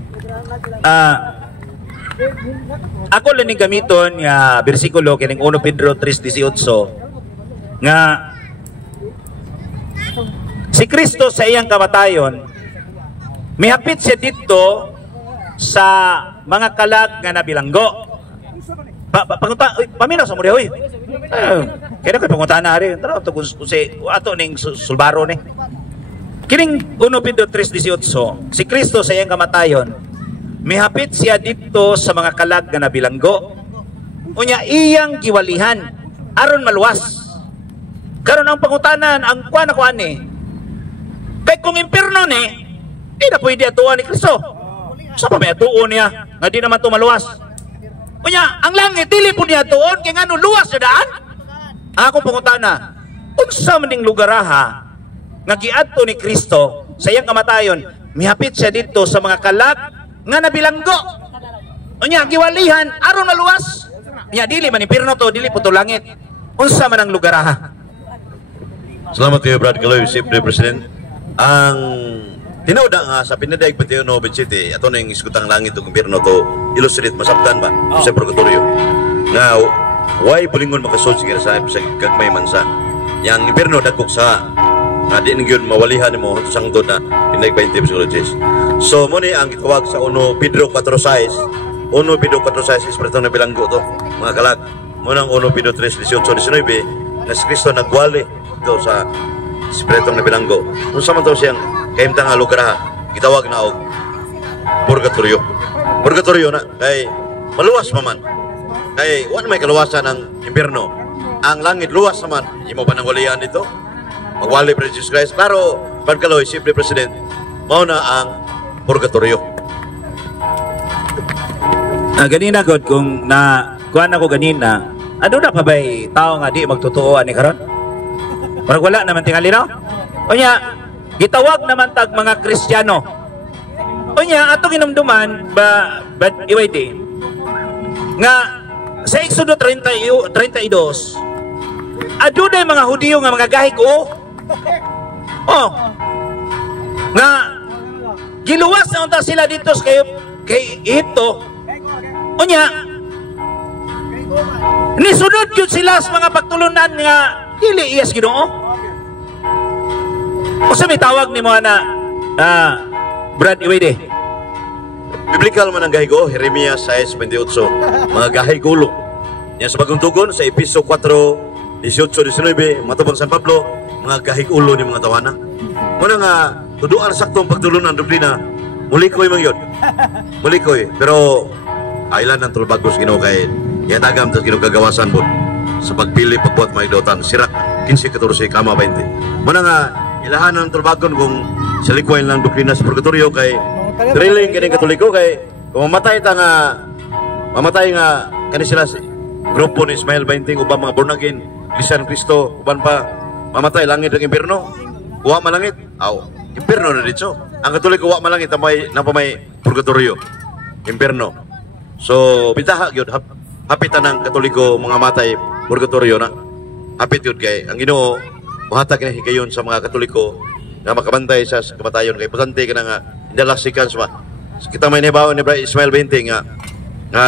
Ako lang ni gamiton nga bersikulo kining 1 Pedro 3:18 nga si Kristo sa iyang kamatayon mihapit siya dito sa mga kalag nga nabilanggo. Paminaw sa muriya, oy. Kaya ko pangutana rin. Tara, ito kung ato ning sulbaro ni. Kining 1 Pedro 3:18 si Kristo sa iyang kamatayon mihapit siya dito sa mga kalag nga nabilanggo. Unya iyang giwalihan aron maluwas. Karon ang pangutanan ang kuan ako ani. Kay kung impierno ni, di na pwede atuan ni Kristo. Sa pa may atuon niya nga di naman tumaluwas. Unya ang langit dili po niya atuon kay ngano luwas sa daan. Ako pangutana, unsa man ding lugar nga giadto ni Kristo sa iyang kamatayon, mihapit siya dito sa mga kalag nga nabilanggo. Unya giwalihan aron maluwas. Nya dili man impierno to, dili puto langit. Unsa man ang lugar Salamat kayo Brad Kaloy, Siyempre President. Ang tinawda nga sa pinadaig Pateo Noven City, ato na yung iskutang langit o impierno to illustrate masabtan ba sa purgatorio. Nga why bulingon makasod sige sa kagmay mansa. Yang impierno dagkok sa nga di nagyon mawalihan mo sang to na pindaig 20 psychologist. So mo ni ang gitawag sa 1 Pedro 4:6. 1 Pedro 4:6 espiritu na bilanggo to mga kalag. Mo nang 1 Pedro 3:18-19 na si Kristo nagwali do sa espiritu na bilanggo. Unsa man to siyang kahimtang nga lugar gitawag na og purgatorio. Purgatorio na kay maluwas man. Kay wala may kaluwasan ang impierno. Ang langit luwas naman. Imo pa nang walian dito. Magwali pa Jesus Christ. Klaro, Brad Kaloy, Siyempre President, mauna ang purgatorio. Ganina god kung na kuan ako ganina, ano na pa ba'y tao nga di magtutuoan ni karon? Parang wala naman tingali no? Unya, gitawag naman tag mga Kristiyano. Unya, atong inumduman ba Iwayde nga sa Exodo 32 adunay mga Hudiyo nga mga gahig nga giluwas na unta sila dito kay Egypto. Unya Nisunod yun sila sa mga pagtulunan nga dili iyas Ginoo. O sa may tawag ni mo na Brad Iwede. Biblikal man ang gahigo, Jeremias 6:28, mga gahigulo. Yan sa bagong tugon sa Episo 4:18-19, matubang San Pablo, mga gahigulo ni mga tawana. Muna nga, tuduan saktong pagtulunan doktrina, mulikoy man yun. Mulikoy, pero ailan ng tulbagos Ginoo kay yatagam tas Ginoo kagawasan po sa pagpili pagbuhat mga idotan. Sirak 15:14, kama 20. Muna nga, ilahan ng tulbagon kung sa likuay lang doktrina sa purgatorio kay drilling kini Katoliko kay kung mamatay nga kani sila grupo ni Ismael 20 ubang mga born again Kristiyan Kristo uban pa mamatay langit ng impierno wa malangit impierno na dito ang Katoliko wa malangit napamay purgatorio impierno so bitaha gyud hapitan ng Katoliko mga matay purgatorio na hapit yun kay ang Ginoo muhatag na higayon sa mga Katoliko na makabantay sa kamatayon kay pasante ka na nga indalasikan sa kita may nabaw ni Ismael 20 nga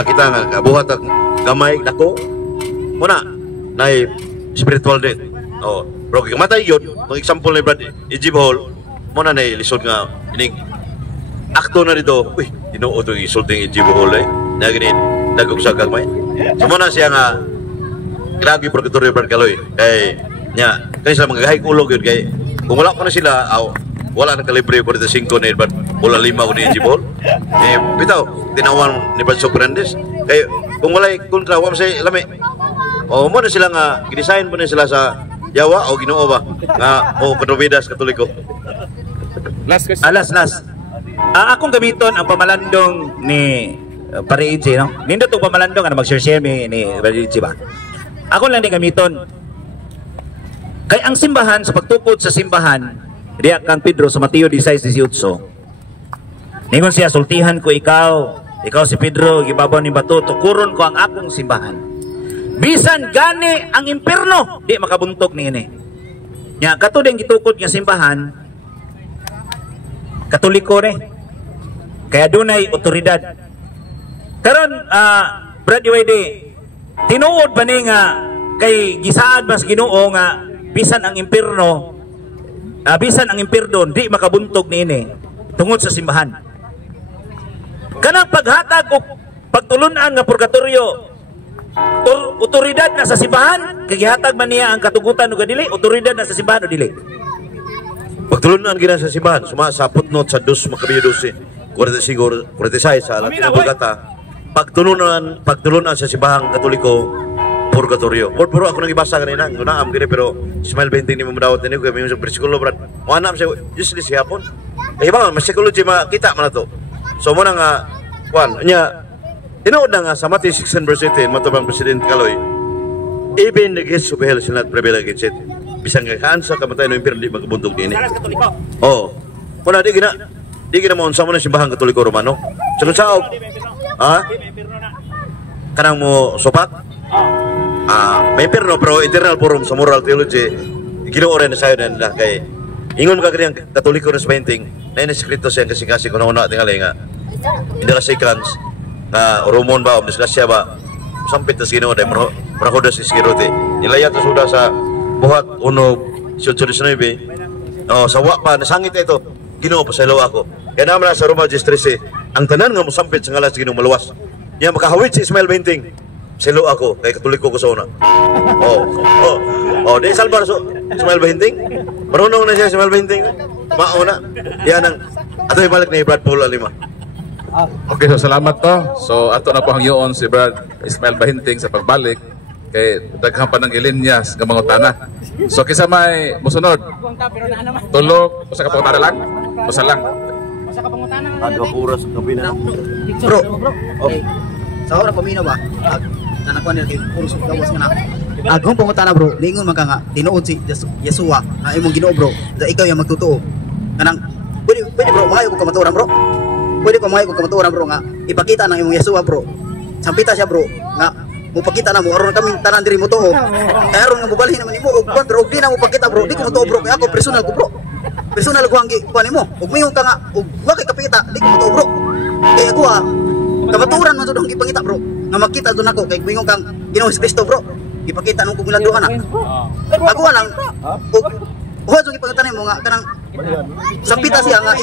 kita nga buhat ang gamay dako muna na spiritual death bro kamatay yun pag example ni Brad Ijibhol muna na lisod nga ining akto na dito Ginoo to isulting Ijibhol na ganit dagog sa gamay so muna siya nga gragi purgatorio Brad Kaloy kay nya kay sa mga gahig-ulog yun kay kung wala pa na sila wala na kalibre 45 na iba wala 5 ko ni Ijibol bitaw tinawan ni Brad Soprandes kay kung wala kontra wala say lami mo na sila nga gidesign po na sila sa Yawa o Ginoo ba nga Katrovidas Katoliko. Last akong gamiton ang pamalandong ni Pare EJ no nindot og pamalandong ana mag-share ni Pare EJ ba ako lang ni gamiton kay ang simbahan sa pagtukod sa simbahan diya kang Pedro sa Mateo 16:18 ningon siya sultihan ko ikaw si Pedro gibabaw ni bato tukuron ko ang akong simbahan bisan gani ang impierno di makabuntog niini nya kato din gitukod nga simbahan Katoliko ni kaya dunay otoridad karon Brad Iwede tinuod ba ni nga kay gisaad mas Ginoo nga bisan ang impierno di makabuntog niini tungod sa simbahan kanang paghatag og pagtulunan nga purgatorio otoridad na sa simbahan kay gihatag man niya ang katugutan o dili otoridad na sa simbahan o dili pagtulunan gina sa simbahan suma sa footnote sa 2 Makabeyo 12 46 sa Latin Vulgata pagtulunan sa simbahang Katoliko purgatorio. Puro ako nang ibasa kanina, gunaam gini pero Ismael 20 ni mamudawat ni ko may bersikulo brad. Mo anam sa useless hapon. Eh ba, mas psychology makita man to. So mo na nga nya tinuod na nga sa Matthew 6:10 matubang President Kaloy. Even the gates of hell shall not prevail against it. Bisang kansa kamatay no impierno di magabuntog dinhi. Muna di gina mo unsa mo na simbahang Katoliko Romano. Sunod sa kanang mo sopat may impierno pero eternal forum sa moral theology Ginoo rin na sayo na kay ingon ka kaniyang Katoliko na painting na inesekreto siya kasi kung nauna tingali nga indalasikrans na Romon ba o disgrasya ba sampit na Ginoo dahil marahodas si Skirote nilayat na suda sa buhat 1:19 sa wa pa nasangit ito Ginoo pasaylo ako kaya naman sa Roma 13 ang tanan nga mosampit sa ngalan sa Ginoo maluwas niya makahawid si Ismael 20 silo ako kay Katoliko ko sa una di salbar so Ismael 20 marunong na siya Ismael 20 mauna yan ang ato ibalik ni Brad Paul Alima. Okay, so salamat to. So ato na po hangyoon si Brad Ismael Bahinting sa pagbalik kay daghang pa ng ilinyas nga mga utana. So kisa may musunod tulog usa ka pangutana lang usa lang oras gabi na bro sa oras pamino ba nanakuan nila kay puro sa gawas nga na agong pangutana bro lingon man ka nga tinuod si Yesua na imong Ginoo bro da ikaw yung magtutuo kanang pwede bro maayo ko kamatuoran bro nga ipakita ng imong Yesua bro sampita siya bro nga mupakita na mo aron kami tanan diri mo tuo kaya aron nga mubalhin naman imo og bro di na mo pakita bro di ko tuo bro kaya ako personal ko ang kuan nimo ug mingon ka nga ug wa kay kapita di ko tuo bro kaya ako kamatuoran man jud ang gipangita bro nga makita doon ako kay kuingon kang Ginoong Kristo bro. Ipakita nung kung ilang na. Ako lang. Huwag yung ipagkatanin mo nga kanang sapita siya nga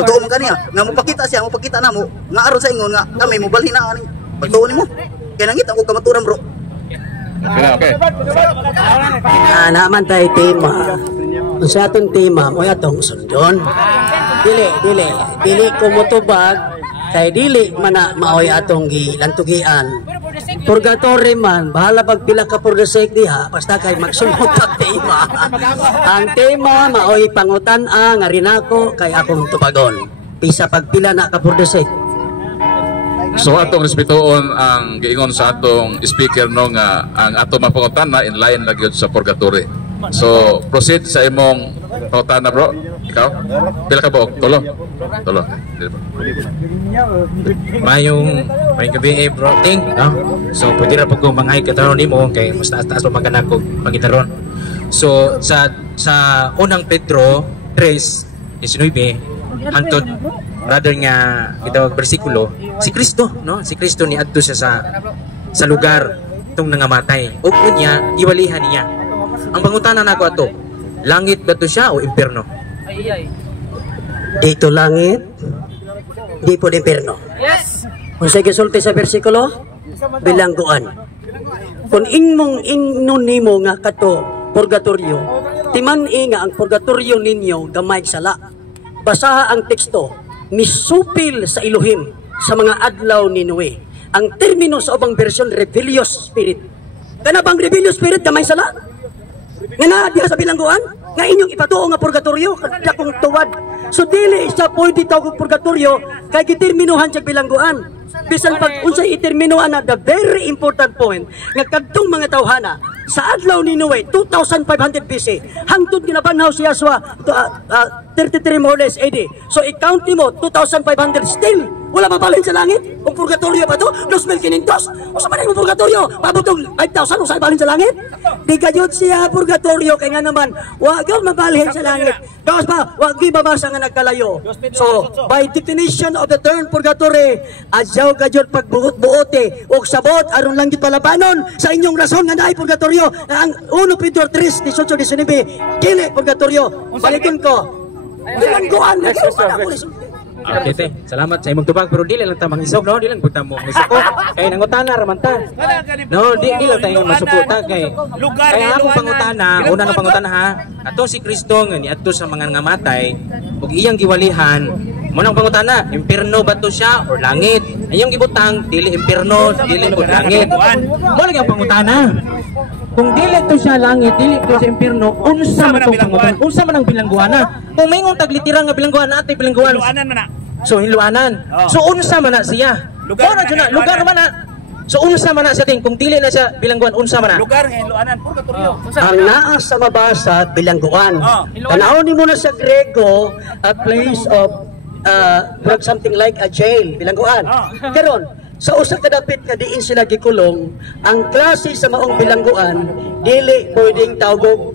totoo mo kaniya nga mapakita siya mapakita na mo nga aron sa ingon nga kami mo balhin na ani pagtuon mo kaya nangita ko kamaturan bro. Okay. Naman tayo tema. Kung sa atong tema mo atong sundon. Dili ko motubag kay dili man na maoy atong gilantugian. Purgatory man, bahala pagpila ka for the sake diha, basta kay magsunod ang tema. Ang tema, maoy pangutan-a, nga rin ako, kay akong tubagon. Pisa pagpila na ka for the sake. So atong respetuon ang giingon sa atong speaker no nga ang atong mapangutan na in line na gyud sa purgatory. So proceed sa imong pangutan na bro. Ikaw? Pila ka buok? Tulo? Mayong gabi bro ting no? So pwede ra pag ko mangay kataron nimo kay mas taas pa magana ko pangitaron. So sa unang Pedro 3:19 hangtod brother nga kitawag bersikulo si Kristo no? Si Kristo ni adto siya sa lugar tong nangamatay. Ug unya iwalihan niya. Ang pangutanan nako ato, langit ba to siya o impierno? Dito langit, di po impierno. Yes. Kung sa gisulti sa bersikulo, bilangguan. Kung ingnon nimo nga kato purgatorio, timan-i nga ang purgatorio ninyo gamay sala. Basaha ang teksto, misupil sa Elohim sa mga adlaw ni Noe. Ang termino sa ubang version, rebellious spirit. Kana bang rebellious spirit gamay sala? Nga na diha sa bilangguan? Nga inyong ipatuo nga purgatorio kada kung tuwad. So dili siya pwede tawag purgatorio kay giterminuhan sa bilangguan. Bisan pag unsay iterminuhan na the very important point nga kadtong mga tawhana sa adlaw ni Noe 2500 BC hangtod ginabanhaw si Yahshua 33 more or less AD. So i-count mo 2500 still wala pa balhin sa langit? O purgatorio pa to? 2,500? O sa manay mo purgatorio? Pabutong 5,000 o sa balhin sa langit? Di kayot siya purgatorio kaya nga naman wag yun mabalhin sa langit. Tapos pa, wag yung babasa nga nagkalayo. So, by definition of the term purgatory, adyaw kayot pagbuot-buote o sabot aron lang palabanon sa inyong rason nga naay purgatorio. Ang 1 Pedro 3:18-19 dili purgatorio. Balikin ko. Bilangguan na Okay, salamat sa imong tubag pero dili lang ta mangisog no, dili lang buta mo misuko. Kay nangutana raman ta. No, dili lang tayo masuporta kay akong pangutana, una nga pangutana ha. Ato si Kristo nga niadto sa mga ngamatay ug iyang giwalihan. Mo nang pangutana, impierno ba to siya or langit? Ayong gibutang dili impierno, dili pud langit. Mo lang ang pangutana. Kung dili to siya langit, dili to siya impierno, unsa man tong pangutana? Unsa man ang bilangguana? Kung may ngong taglitira nga bilangguana ate bilangguan. So hinluanan. So unsa man na siya? Lugar man na. So unsa man na siya ting kung dili na siya bilangguan unsa man na? Lugar hinluanan purgatorio. Ang naa sa mabasa bilangguan. Tanawon nimo na sa Grego a place of something like a jail bilangguan. Karon sa usa ka dapit nga diin sila gikulong, ang klase sa maong bilangguan dili pwedeng tawag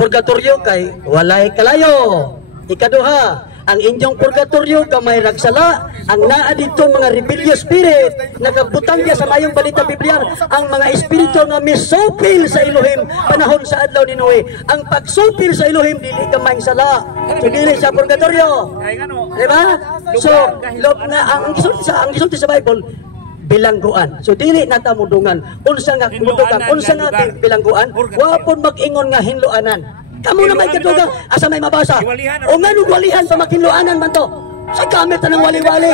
purgatorio kay walay kalayo. Ikaduha, ang inyong purgatorio kamay ragsala, ang naa dito mga rebellious spirit nagabutang diya sa mayong balita Biblia, ang mga espiritu nga misupil sa Elohim panahon sa adlaw ni Noe. Ang pagsupil sa Elohim dili kamay sala, so dili sa purgatorio. Diba? So ang gisulti sa Bible bilangguan. So dili nata mudungan unsa nga mudugan, unsa nga bilangguan, wa pod mag-ingon nga hinluanan. Kamu na may kadugang asa may mabasa. O nga nung walihan pa makinluanan man to. Sa gamit na ng wali-wali.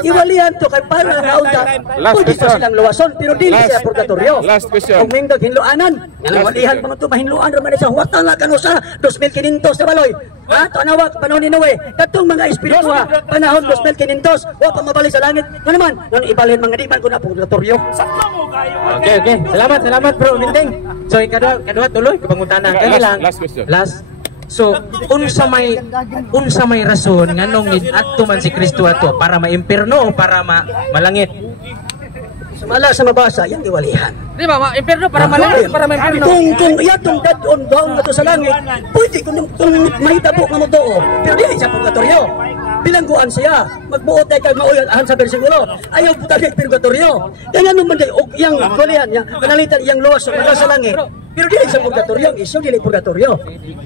Iwalihan to kay para nauta. Pwede pa silang luwason pero dili siya purgatorio. Last question. Kung may hinluanan, nga walihan pa man to mahinluan raman sa huwat na kano sa 2,500 sa baloy. Ha? Tanawag panahon ni Noe. Katong mga espiritu ha, panahon 2,500. Wa pa mabalik sa langit. Nga naman, nung ibalhin mga di man ko na purgatorio. Okay. Salamat bro Minting. So kadua tuloy kapangutana kay lang. Last question. Last. So unsa may rason nganong adto man si Kristo ato para maimpierno o para malangit? Sumala sa mabasa yang iwalihan. Di ba, impierno para malangit, para maimpierno. Kung iyatong dadon daw nga to sa langit, pwede kung mahitabo nga mo to. Pero dili sa purgatorio. bilangguan siya. Magbuot ay kag mauyan ahan sa bersikulo. Ayaw puta kay purgatorio. Kaya naman day og yang kulihan niya, kanalitan yang luwas sa langit. Pero dili sa purgatorio, iso dili purgatorio.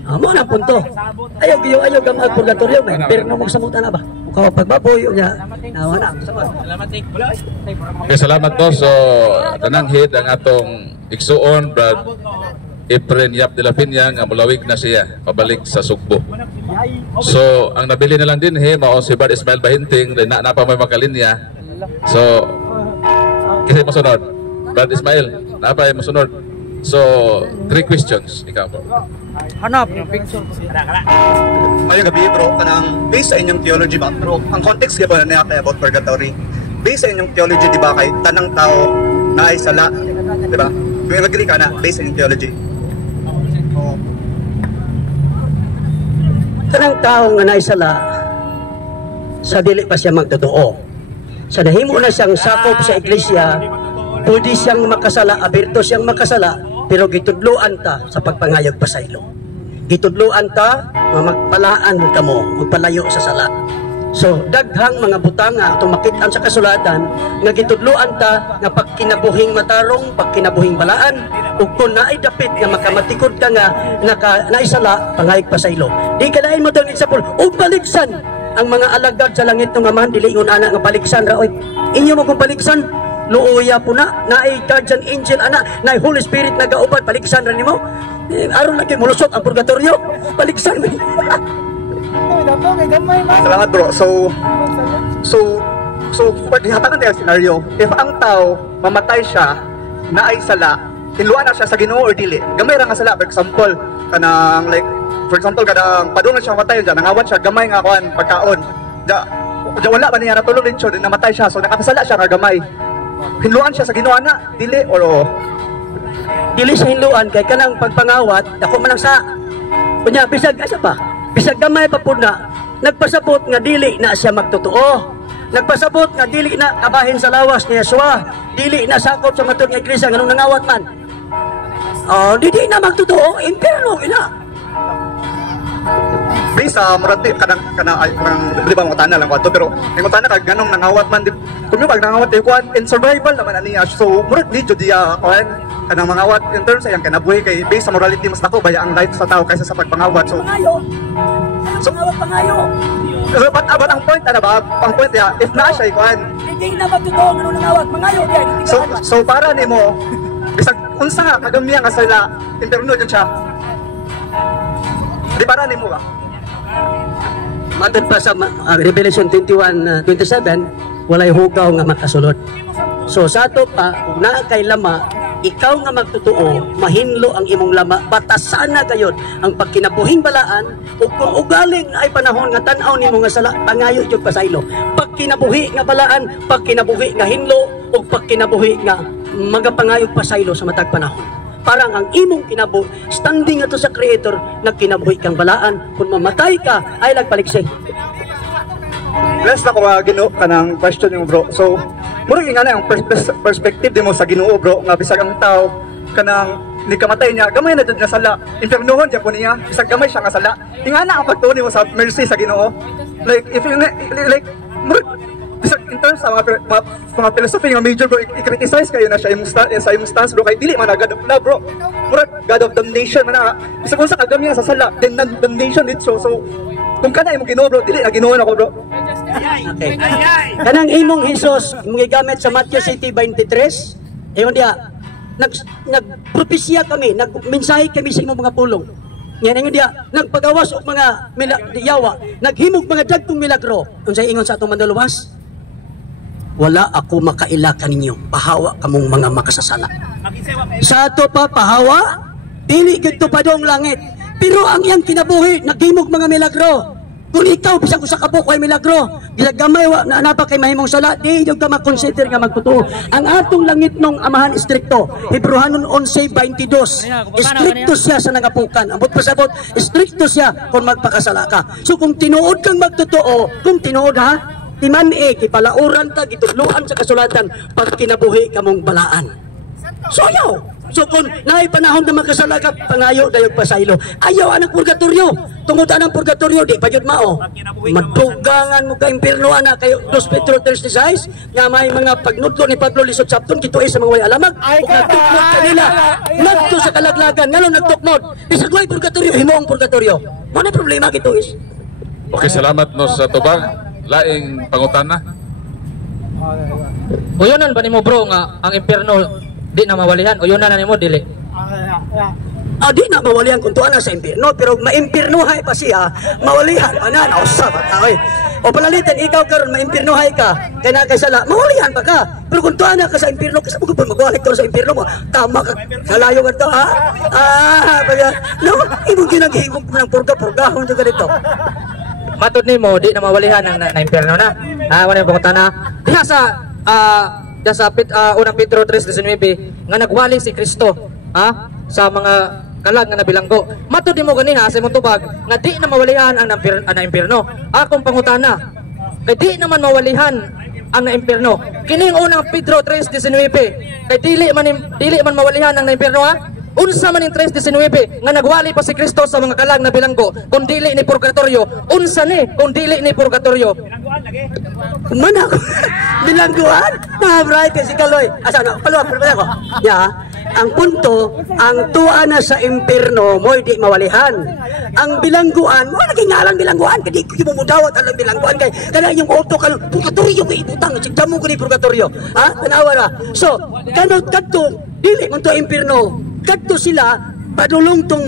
Amo na punto. Ayaw gamag purgatorio, may perno mo sa muta na ba? Ukaw pagbaboy niya. Nawa na. Okay, salamat po. So, tananghid ang atong igsuon, Brad Efren Yap de la Peña, nga mulawig na siya, pabalik sa Sugbo. So, ang nabili na lang din, mao si Brad Ismael Bahinting, na pa may makalinya. So, kasi masunod. Brad Ismael, na pa may masunod. So, 3 questions. Ikaw po. Hanap yung picture. Mayong gabi bro, kanang based sa inyong theology ba bro, ang context di ba na niya kay about purgatory, based sa inyong theology di ba kay tanang tao na ay sala, di ba? Kung agree ka na, based sa inyong theology. Kanang tao nga naisala sa dili pa siya magtotoo. Sa nahimo na siyang sakop sa iglesia, pwede siyang makasala, aberto siyang makasala, pero gitudloan ta sa pagpangayog pasaylo. Gitudloan ta nga magpalaan kamo, magpalayo sa sala. So daghang mga butanga atong makit-an sa kasulatan nga gitudloan ta nga pagkinabuhing matarong, pagkinabuhing balaan, ug kun naay dapit nga makamatikod ka nga naisala pangayog pasaylo. Di ka lain mo tong example, ug baligsan ang mga alagad sa langit ng amahan, dili ingon ana nga baligsan ra oy. Inyo mo kung baligsan, luuya po na, naay guardian angel ana, naay Holy Spirit nagauban, baligsan ra nimo. Aron lagi mulusot ang purgatorio, baligsan mo. Salamat bro. So pag ihatagan tayo scenario, if ang tao mamatay siya na ay sala, hinluan na siya sa Ginoo or dili, gamay ra nga sala. For example, kanang like for example kadang padung siya matay diyan, nangawat siya gamay nga kuan pagkaon. Wala ba niya natulog din siya, namatay siya, so nakapasala siya nga gamay. Hinluan siya sa Ginoo na dili or dili sa hinluan kay kanang pagpangawat dako man ang sa kunya bisag asa pa bisag gamay pa pud na nagpasabot nga dili na siya magtotoo, nagpasabot nga dili na kabahin sa lawas ni Yesua, dili na sakop sa matud nga iglesia nganong nangawat man, dili na magtotoo, impierno ina. Bisa murati kanang di ba mga tanah lang wato, pero yung tanah kag ganong nangawat man kung pag nangawat ay kuan in survival naman aniya, so murat di jud dia kuan kanang mangawat in terms sa yang kinabuhi kay based sa morality mas dako baya ang life sa tao kaysa sa pagpangawat. So pangayo so but ang point ana ba, ang point ya if na siya kuan hindi na magtotoo nga nangawat mangayo diay. So para nimo bisag unsa nga kagamiya nga sila interno jud siya, di para nimo ba? Matod pa sa Revelation 21:27, walay hugaw nga makasulod. So sa ato pa, kung naa kay lama, ikaw nga magtotoo, mahinlo ang imong lama, batasan na gayud ang pagkinabuhing balaan, ug kung ugaling ay panahon nga tan-aw nimo nga sala, pangayo jud pasaylo. Pagkinabuhi nga balaan, pagkinabuhi nga hinlo, ug pagkinabuhi nga magapangayog pasaylo sa matag panahon. Parang ang imong kinabuhi, standing ato sa Creator, nagkinabuhi kang balaan, kung mamatay ka, ay nagpaliksik. Last na ko Ginoo kanang question yung bro. So, murag nga na ang perspective di mo sa Ginoo bro, nga bisag ang tao kanang ni kamatay niya, gamay na jud nga sala. Infernohon diya po niya, bisag gamay siya nga sala. Ingana ang pagtuon mo sa mercy sa Ginoo. Like if you like murag bisag in terms sa mga philosophy nga major bro, i-criticize kayo na siya sa imong stance bro, kay dili man God of love bro. Murag God of damnation man na. Bisag unsa kagamiya sa sala, then damnation dito. So kung kana imong Ginoo bro, dili na Ginoo nako bro. Okay. Kanang imong Hesus imong gigamit sa Matthew 7:23, ayon dia nagpropesya kami, nagmensahe kami sa imong mga pulong. Yan ayon dia nagpagawas og mga yawa, naghimog mga dagkong milagro. Unsay ingon sa atong manluluwas? Wala ako makaila kaninyo, pahawa kamong mga makasasala. Sa ato pa pahawa, dili gid padong langit. Pero ang iyang kinabuhi, naghimog mga milagro. Kung ikaw bisag usa ka buok ay milagro, gilagamay na napa kay mahimong sala, di jud ka ma-consider nga magtotoo. Ang atong langit nung amahan istrikto, Hebrehanon 11:22. Istrikto siya sa nangapukan. Ambot pasabot, istrikto siya kung magpakasala ka. So kung tinuod kang magtotoo, kung tinuod ha, timan-e kipalauran ta, gitudloan sa kasulatan, pag kinabuhi kamong balaan. So ayaw. So kung naay panahon na magkasala ka, pangayo dayog pasaylo. Ayaw anak purgatorio. tungod anang purgatorio di pa jud mao. Madugangan mo ka impierno ana kay 2 Petro 3:16 nga may mga pagnudlo ni Pablo lisod sapton kituoy sa mga way alamag ug nagtukmod kanila ngadto sa kalaglagan nganong nagtukmod bisag way purgatorio himuong purgatorio. Mo na problema kituoy. Okay, salamat no sa tubag. Laing pangutana. Uyonan ba nimo bro nga ang impierno di na mawalihan? Uyonan na nimo dili? Di na mawalihan kung tuwa na sa impierno, pero maimpiernohay pa siya, mawalihan pa na, nausap ka, o palalitan, ikaw karon maimpiernohay ka, kaya na kay sala, mawalihan pa ka, pero kung tuwa na ka sa impierno, kasi mo kung magwalik ka sa impierno mo, tama ka, kalayo ka to, ha? No, ibong ginag-hibog mo ng purga-purgahon dyan ganito. Matod nimo di na mawalihan ng na impierno na. Wala yung pangutana. Diha sa unang Pedro 3:19 nga nagwali si Kristo, sa mga kalag nga nabilanggo. Matod nimo ganiha sa imong tubag nga di na mawalihan ang impierno. Akong pangutana, kay di naman mawalihan ang na impierno. Kining unang Pedro 3:19 kay dili man mawalihan ang na impierno, unsa man ning 3:19 nga nagwali pa si Kristo sa mga kalag na bilanggo kung dili ni purgatorio, unsa ni kung dili ni purgatorio? Mana ko bilangguan na bright si Kaloy asa na palo ko ya. Ang punto, ang tuwa na sa impierno mo di mawalihan. Ang bilangguan mo lagi ngalan bilangguan kadi ko mo dawat ang bilangguan kay kana yung auto kal purgatorio kay ibutang sigdamo ko ni purgatorio, tanawa ra. So kanot kadto dili man to impierno, kadto sila padulong tong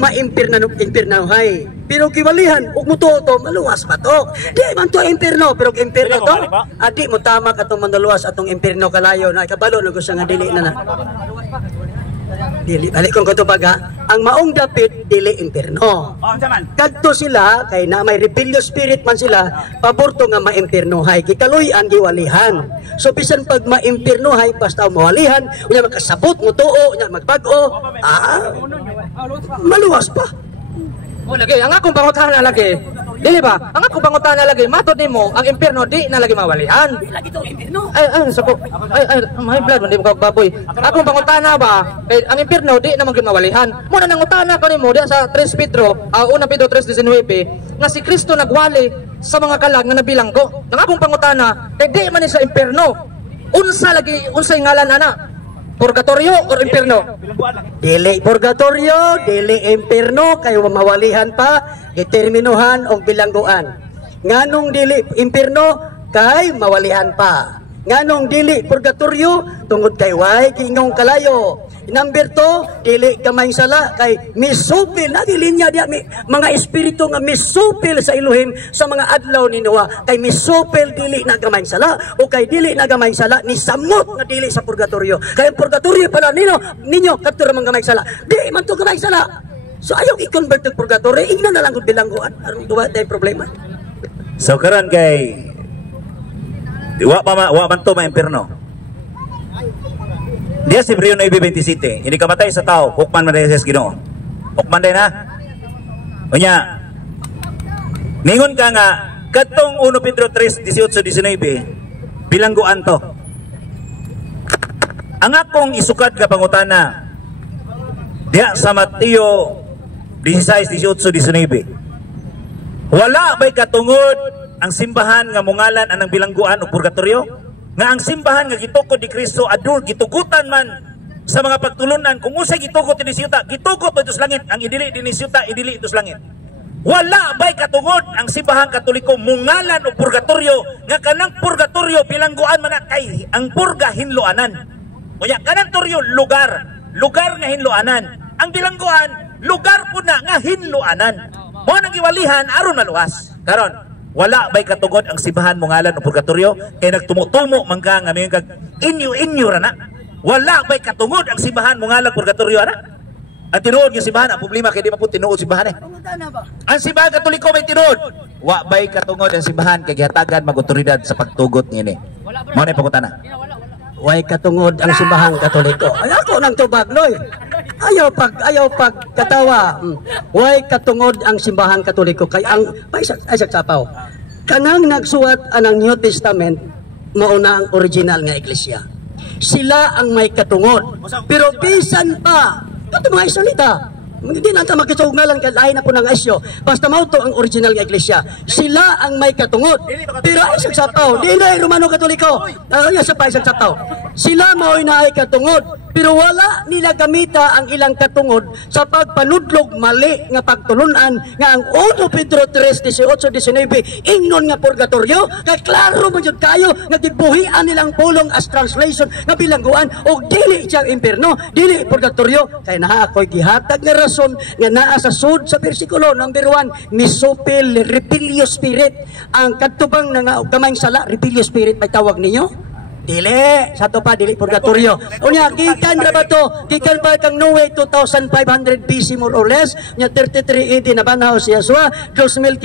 impiernohay. Pero kiwalihan ug mo to maluwas pa to. Di man to impierno, pero impierno to. Adi mo tama ka tong maluwas atong impierno kalayo na kabalo na gusto nga dili na. Dili balik kong katubaga, ang maong dapit dili impierno. Kadto sila kay na may rebellious spirit man sila, paborto nga maimpiernohay, kikaluyan giwalihan. So bisan pag maimpiernohay basta mawalihan, unya makasabot mo tuo, unya magbag-o, maluwas pa. Lagi, ang akong pangutana lagi, dili ba? Ang akong pangutana lagi, matod nimo ang impierno di na lagi mawalihan. Lagi to impierno. Sako. My blood, hindi mo baboy. Akong pangutana ba, kay ang impierno di na mawalihan. Muna nang utana ko nimo di sa 3 Pedro, una Pedro 3:19, nga si Kristo nagwali sa mga kalag nga nabilanggo. Ang akong pangutana, kay di man ni sa impierno. Unsa ngalan ana? Purgatorio or impierno? Dili purgatorio, dili impierno, kayo mawalihan pa, determinuhan o bilangguan. Nganong dili impierno, kay mawalihan pa. Nganong dili purgatorio, tungod kay way kingong kalayo. Number 2, dili kamay sala kay misupil nagilinya dia mga espiritu nga misupil sa Elohim sa mga adlaw ni Noah kay misupil dili na kamay sala o kay dili na kamay sala ni samot nga dili sa purgatorio. Kay purgatorio pala ninyo kadto ra man kamay sala. Di man to kamay sala. So ayaw i-convert to purgatorio, ingna na lang gud bilangguan aron duwa tay problema. So karon kay wa man to maimpierno. Diya si Hebreo 9:27, hindi kamatay sa tao, hukman man sa Ginoo. Hukman din ha. Unya, ningon ka nga, katong 1 Pedro 3:18-19, bilangguan to. Ang akong isukad ka pangutana, diya sa Mateo 16:18-19, wala ba'y katungod ang simbahan nga mungalan anang bilangguan o purgatorio? Nga ang simbahan nga gitukod ni Kristo adul gitugutan man sa mga pagtulunan kung usay gitukod ni siyuta gitukod ito sa langit ang idili dinhi siyuta idili ito sa langit. Wala ba'y katungod ang simbahan Katoliko mungalan o purgatorio nga kanang purgatorio bilangguan man kay ang purga hinloanan. Unya kanang toryo lugar nga hinloanan. Ang bilangguan lugar pud na nga hinloanan. Mo nang giwalihan aron maluwas. Karon wala ba'y katugod ang simbahan mo ngalan o purgatorio kay nagtumutumo man ka nga mayon kag inyo ra na. Wala ba'y katugod ang simbahan mo ngalan purgatorio ana? Ang tinuod nga simbahan ang problema kay di man pud tinuod simbahan Ang simbahan Katoliko may tinuod. Wa ba'y katugod ang simbahan kay gihatagan mag-otoridad sa pagtugot niini. Mao na pangutana. Way katungod ang simbahan Katoliko. Ay ako nang tubag noy. Ayaw pag katawa. Way katungod ang simbahan Katoliko kay ang Isaac Sapaw. Kanang nagsuwat anang New Testament mauna ang original nga iglesia. Sila ang may katungod. Pero bisan pa kato mga salita Hindi na ita makisugnalan kay lain na po ng isyo. Basta mauto ang original nga iglesia. Sila ang may katungod. Pero ay isang sapaw, dili Romano Katoliko. Sa pa isang sapaw. Sila mao'y na ay katungod. Pero wala nila gamita ang ilang katungod sa pagpanudlog mali nga pagtulunan nga ang 1 Pedro 3:18-19 ingnon nga purgatorio kay klaro man jud kayo nga gibuhian nilang pulong as translation nga bilangguan og dili siyang impierno, dili purgatorio kay naa ako'y gihatag nga rason nga naa sa sud sa bersikulo number 1 misupil repelio spirit ang katubang nga gamayng sala repelio spirit may tawag ninyo. Dili, sa to pa, dili purgatorio. Unya, gikan ra ba to? Gikan pa kang Noe 2500 BC more or less, nya 33 AD na banaw si Yasua, 2,500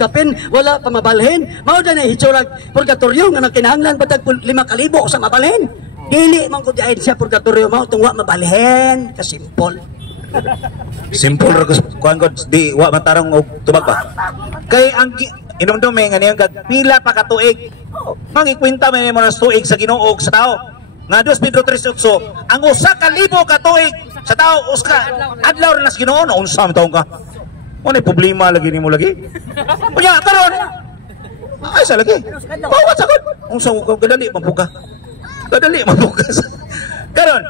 kapin, wala pa mabalhin. Mao na hitsurag purgatorio nga nakinahanglan patag 5,000 sa mabalhin. Dili man ko diay siya purgatorio mao tungwa mabalhin, ka simple. Simple ra kuan god di wa matarong og tubag ba. Kay ang inumdumi nga niyang pila pa ka tuig. Mangikwenta may mga tuig sa Ginoo sa tao. Nga 2 Pedro 3:8 ang 1,000 ka tuig sa tao uska adlaw ra nas Ginoo na unsa man taong ka. Mo ni problema lagi nimo lagi. Unya karon. Ay sa lagi. Bawat sakot. Unsa ko gadali mabuka. Gadali mabukas. Karon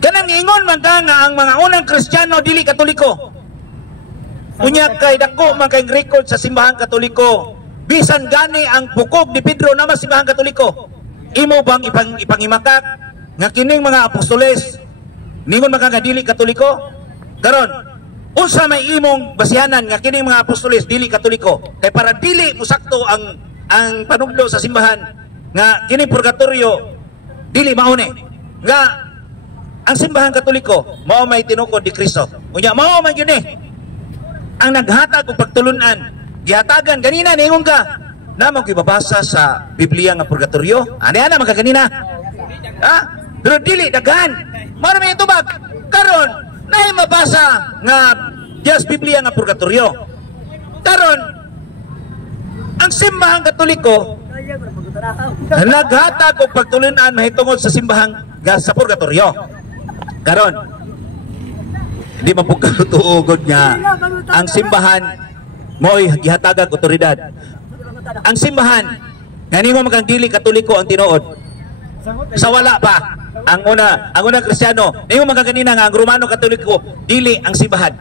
kanang ingon man ka nga ang mga unang Kristiyano dili Katoliko. Unya kay dako man kay record sa simbahang Katoliko. Bisan gani ang bukog ni Pedro na simbahang Katoliko. Imo bang ipangimakak nga kining mga apostoles ningon man ka dili Katoliko? Karon unsa may imong basihanan nga kining mga apostoles dili Katoliko? Kay para dili musakto ang panugdo sa simbahan nga kining purgatorio dili maune. Nga ang simbahan Katoliko mao may tinukod ni Kristo. Unya mao man yun ang naghatag og pagtulunan. Gihatagan ganina ningon ka namo gibabasa sa Biblia nga purgatorio. Ana man ka ganina. Ha? Pero dili daghan. Mao may tubag. Karon nay mabasa nga just Biblia nga purgatorio. Karon ang simbahan Katoliko naghatag og pagtulunan mahitungod sa simbahan sa purgatorio. Karon hindi mapugkatuugod nga ang simbahan mo'y gihatagag otoridad. Ang simbahan nga nimo magang dili Katoliko ang tinuod sa wala pa ang unang Kristiyano nimo magang kanina nga ang Romano Katoliko dili ang simbahan.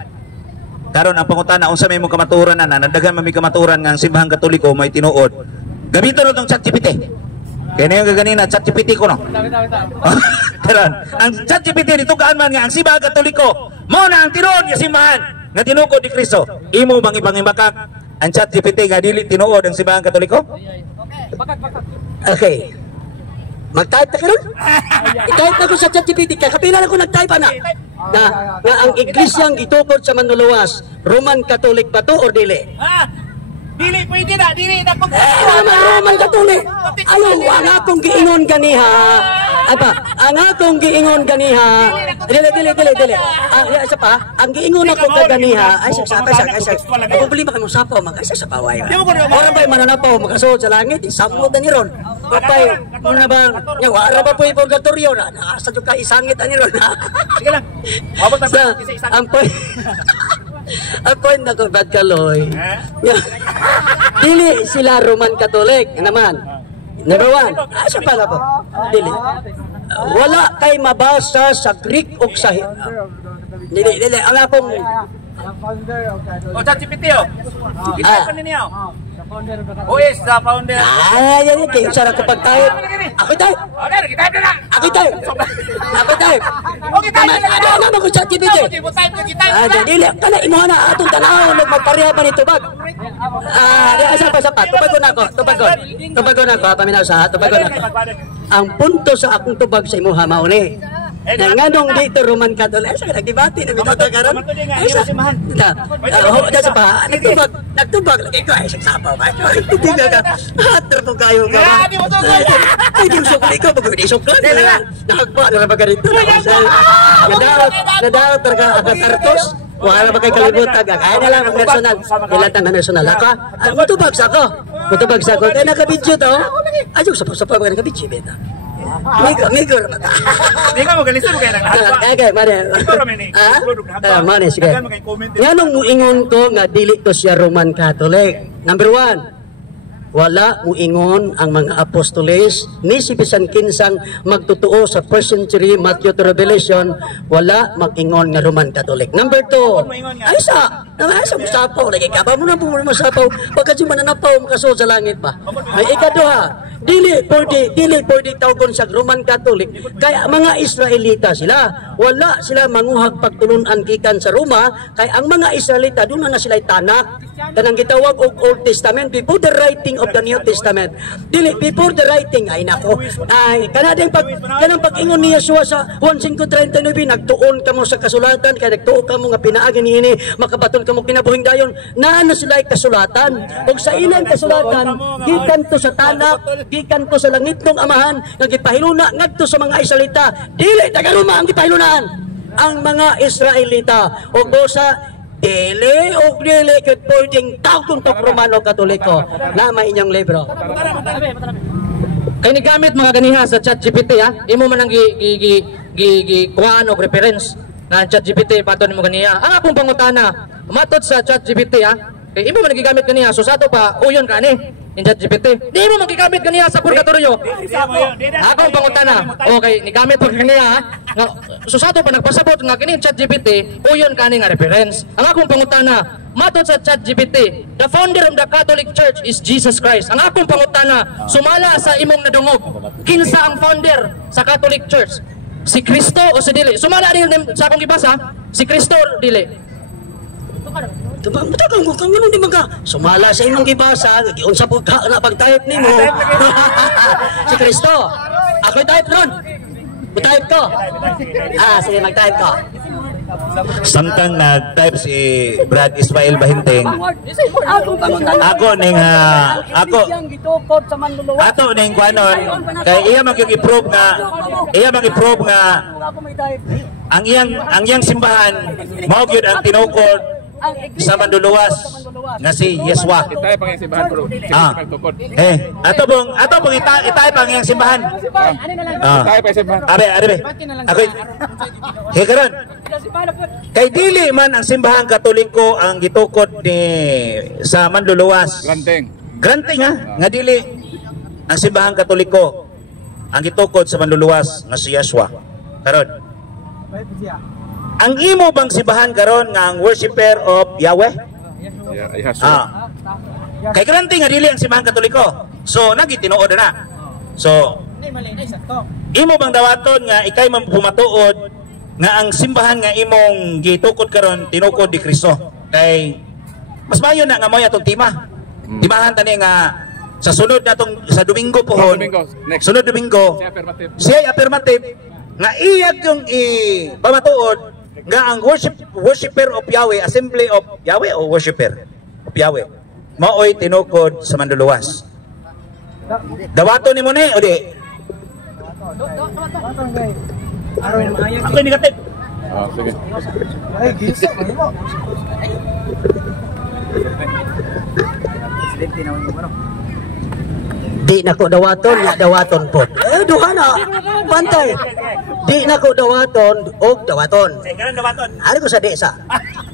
Karon ang pangutana unsa may mong kamaturan na nadaghan man may kamaturan nga ang simbahan Katoliko may tinuod. Gamiton no tong ChatGPT. Kaya nga ganina ChatGPT ko no. Karon ang ChatGPT ditugaan man nga ang simbahan Katoliko mao na ang tinuod nga simbahan nga tinukod ni Kristo. Imo bang ipangimakak ang ChatGPT nga dili tinuod ang simbahan Katoliko? Okay. Mag-type na ka nun? I-type na ko sa ChatGPT kaya kapila na ko nag-type na nga ang iglesyang gitukod sa Manluluwas Roman Catholic ba to or dili? Dili pwede na, dili na kung Roman Catholic. Ayaw, ang akong giingon ganiha. Apa, ang akong giingon ganiha. Dili. Isa pa, ang giingon ako ganiha. Ay, sapa. Problema kay mo sapaw, mag-isa sa paway. Ora ba'y mananapaw, magasuod sa langit, isamot na ni Ron. Kapay, muna ba, wala ba po yung purgatorio na, nasa yung kaisangit na ni Ron. Sige lang. Ang point na kung Brad Kaloy, dili sila Roman Catholic naman. Number 1, siya pala po. Dili. Wala kay mabasa sa Greek o sa dili. Ang akong o ChatGPT kita pa ninyo. Who is the founder? Yan kayo sarap ko pag-type. Ako type. Ako type. Ano ba ko ChatGPT? Dili kana imo na atong tanaw magpareha pa nito bag. Sapa. Tubagon ako paminaw sa tubagon ako. Ang punto sa akong tubag sa imuha mao ni nganong dito Roman Catholic sa nagdebate na bitaw karon ay sa da pa nagtubag lagi ko ay sapaw ba tingnan ka hater po kayo ka ay di mo ko pag di sok nagpa na ba ganito nadaot talaga agatartos wala ba kay kalibutan kaya na lang ang personal bilatang national ka mutubag sa ko kaya nakabidyo to ayun sa mga nakabidyo beta Migo na mata. Di ka mo galisod kaya nang lahat. Okay, mare. Mare, sige. Nganong muingon ko nga dili to siya Roman Catholic? Number 1, wala muingon ang mga apostoles ni si bisan kinsang magtutuo sa 1st century Matthew to Revelation, wala mag-ingon nga Roman Catholic. Number 2, ay sa musapaw lagi ka ba mo na musapaw pagka mananapaw makaso sa langit pa. Ay ikaduha, dili pwede tawgon sa Roman Catholic kaya mga Israelita sila, wala sila manguhag pagtulunan gikan sa Roma kay ang mga Israelita doon na sila tanak kanang gitawag og Old Testament before the writing of the New Testament. Dili before the writing ay nako ay kanang pag-ingon ni Yeshua sa Juan 5:39 nagtuon kamo sa kasulatan kay nagtuo kamo nga pinaagi niini makabaton kamo kinabuhing dayon naa na sila kasulatan ug sa ilang kasulatan gikan to sa tanak gikan to sa langit ng amahan nga gipahiluna ngadto sa mga Israelita dili taga Roma ang gipahilunaan ang mga Israelita ug sa dili ket pwedeng tawgon to Romano Katoliko na may inyong libro. Kay ni gamit mga ganiha sa ChatGPT ha. Imo man ang kuhaan og reference na ChatGPT paton mo ganiha. Ang akong pangutana matud sa ChatGPT ha. Kay imo man gigamit ganiha so sato pa uyon ka ni in ChatGPT. Di mo magigamit ganiha sa purgatorio. Akong pangutana. Okay, ni gamit pag ganiha nga so sato pa nagpasabot nga kini ChatGPT uyon ka ni nga reference. Ang akong pangutana matud sa ChatGPT, the founder of the Catholic Church is Jesus Christ. Ang akong pangutana sumala sa imong nadungog kinsa ang founder sa Catholic Church? Si Kristo o si dili? Sumala din sa akong gibasa, si Kristo dili. Tabang ko kang di mga sumala sa imong gibasa, giunsa pud ka na pag-type nimo. Si Kristo. Ako type ron. Type ko. Sige mag-type ko. Samtang nag-type si Brad Ismail Bahinteng, ako ning ato ning kuanon kay iya mag-i-prove nga ang iyang simbahan mao gyud ang tinukod sa Manduluwas nga si Yeswa. Itay pang yung simbahan bro. Ato bong itay pang yung simbahan. Itay pa yung simbahan. Abe. Ako. Karon. Kay dili man ang simbahan Katoliko ang gitukod ni sa Manduluwas. Granting ha, nga dili ang simbahan Katoliko ang gitukod sa Manduluwas nga si Yeswa. Karon. Ang imo bang simbahan karon nga ang worshipper of Yahweh? Kay granting nga dili ang simbahan Katoliko. So nagitinuod na. So imo bang dawaton nga ikay man pumatuod nga ang simbahan nga imong gitukod karon tinukod ni Kristo? Kay mas mayo na nga mo atong tima. Timahan tani nga sa sunod natong sa Domingo pohon. Sunod Domingo. Siya affirmative nga iyag yung pamatuod nga ang worshipper of Yahweh, assembly of Yahweh o worshipper of Yahweh maoy tinukod sa Manduluwas. Dawato ni mo ni o di? Ako negative. Sige. Di nako dawaton, ya dawaton po. Duha na. Pantay. Di nako dawaton og dawaton. Ari ko sa desa.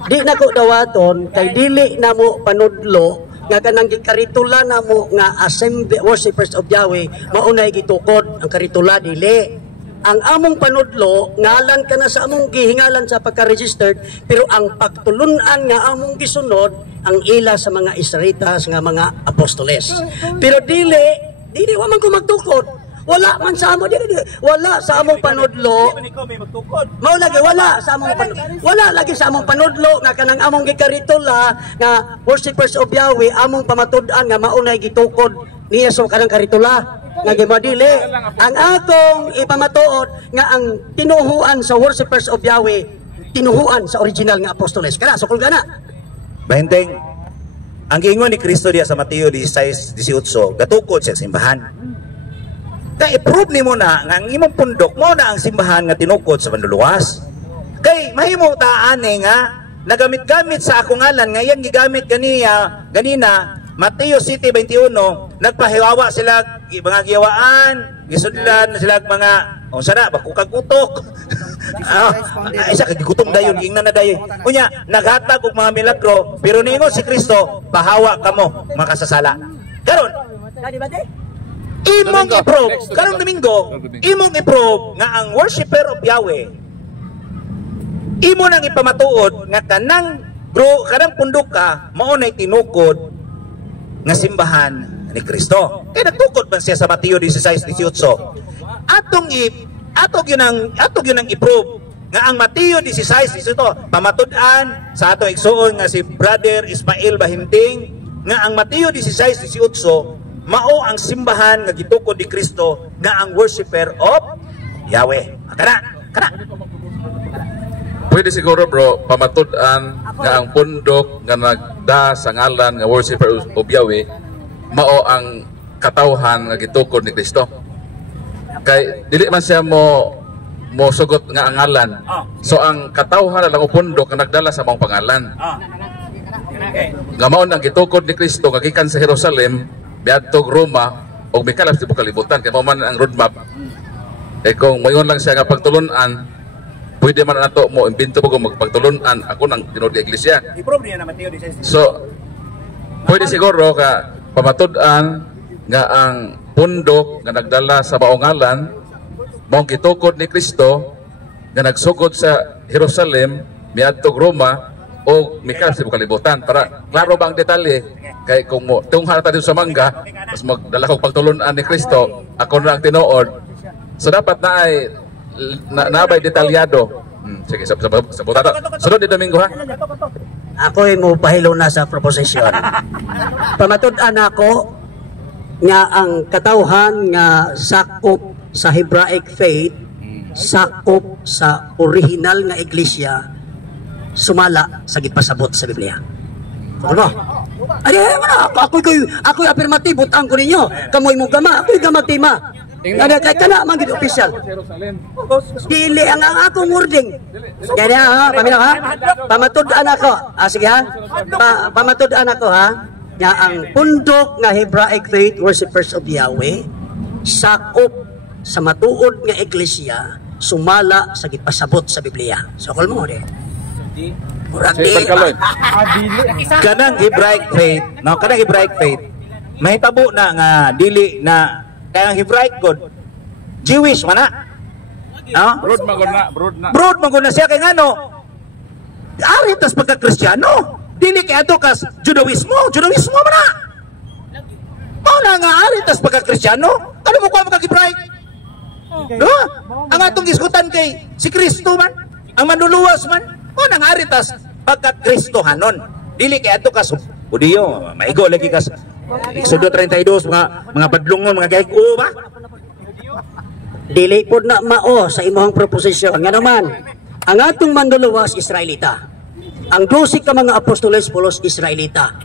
Di nako dawaton kay dili na mo panudlo nga kanang gikaritula na mo nga assembly worshipers of Yahweh maunay gitukod ang karitula dili. Ang among panudlo ngalan ka na sa among gihingalan sa pagka-registered pero ang pagtulunan nga among gisunod ang ila sa mga Israelitas nga mga apostoles. Pero dili wa man ko magtukod. Wala man sa amo dili. Wala sa among panudlo. Mao lagi wala sa among panudlo. Wala lagi sa among panudlo nga kanang among gikaritula nga worshipers of Yahweh among pamatud-an nga maunay gitukod niya sa kanang karitula nga gimadili. Ang akong ipamatuod nga ang tinuhuan sa worshipers of Yahweh tinuhuan sa original nga apostoles. Kana sukol gana. Bahinteng, ang giingon ni Kristo diya sa Mateo 16:18, gatukod sa simbahan. Kay i-prove nimo na nga ang imong pundok mo na ang simbahan nga tinukod sa Manduluwas. Kay mahimo ta ani nga nagamit-gamit sa akong ngalan nga iyang gigamit ganina Mateo 7:21 nagpahiwawa sila mga giyawaan, gisudlan sila mga sana bakukag utok. Isa kay gutom dayon ingna na dayon. Unya naghatag og mga milagro pero ningon si Kristo pahawa kamo makasasala. Karon imong i-prove karong Domingo, imong i-prove nga ang worshiper of Yahweh imo nang ipamatuod nga kanang pundok ka mao nay tinukod nga simbahan ni Kristo. Kaya nagtukod man siya sa Mateo 16:18. Atong yun ang i-prove nga ang Mateo 16:18 pamatud-an sa atong igsuon nga si Brother Ismael Bahinting nga ang Mateo 16:18 mao ang simbahan nga gitukod ni Kristo nga ang worshiper of Yahweh. Kana. Pwede siguro bro, pamatud-an nga ang pundok nga nagda sa ngalan nga worshiper of Yahweh mao ang katawhan nga gitukod ni Kristo. Kay dili man siya mo sugot nga ang ngalan. So ang katawhan lang o pundok nga nagdala sa mong pangalan. Nga mao nang gitukod ni Kristo nga gikan sa Jerusalem biadtog Roma og mikalap sa kalibutan kay mao man ang roadmap. Kung moingon lang siya nga pagtulunan, pwede man nato mo imbento po kung magpagtulunan ako ng tinuod nga iglesia. So pwede siguro ka pamatud-an nga ang pundok nga nagdala sa maungalan mong gitukod ni Kristo nga nagsugod sa Jerusalem miadtog Roma o mikal sa kalibutan para klaro ba ang detalye kay kung mo tungha ta dito sa mangga mas magdala kog pagtulunan ni Kristo ako na ang tinuod so dapat naabay detalyado. Sige sa buta sunod di Domingo ha. Ako ay mo pahilo na sa proposition. Pamatud-an ako nga ang katawhan nga sakop sa Hebraic faith, sakop sa original nga iglesia, sumala sa gipasabot sa Biblia. Ano? Ako'y affirmative, butang ko ninyo. Kamoy mo gama, ako'y gamatima. Kaya kana man gid official. Dili ang akong wording. Kaya ha, paminaw ha. Pamatud-an ako. Sige ha. Pamatud-an ako ha. Nga ang pundok nga Hebraic faith worshipers of Yahweh sakop sa matuod nga iglesia sumala sa gipasabot sa Biblia. So kol mo di. Kanang Hebraic faith, no, kanang Hebraic faith mahitabo na nga dili na kaya ang Hebraic God, Jewish man na. No? Broad man na siya kay ngano. Ari tas pagka-Kristiyano. Dili kay ato kas Judaismo man na. Mao na nga ari tas pagka-Kristiyano. Ano mo ko magka-Hebraic? No? Ang atong diskutan kay si Kristo man, ang manluluwas man. Mao na nga ari tas pagka-Kristohanon. Dili kay ato kas Hudiyo, maigo lagi kas Exodo 32 mga badlungon mga gaig ba? Dili pod na mao sa imong proposisyon nga naman ang atong manluluwas Israelita. Ang 12 ka mga apostoles pulos Israelita.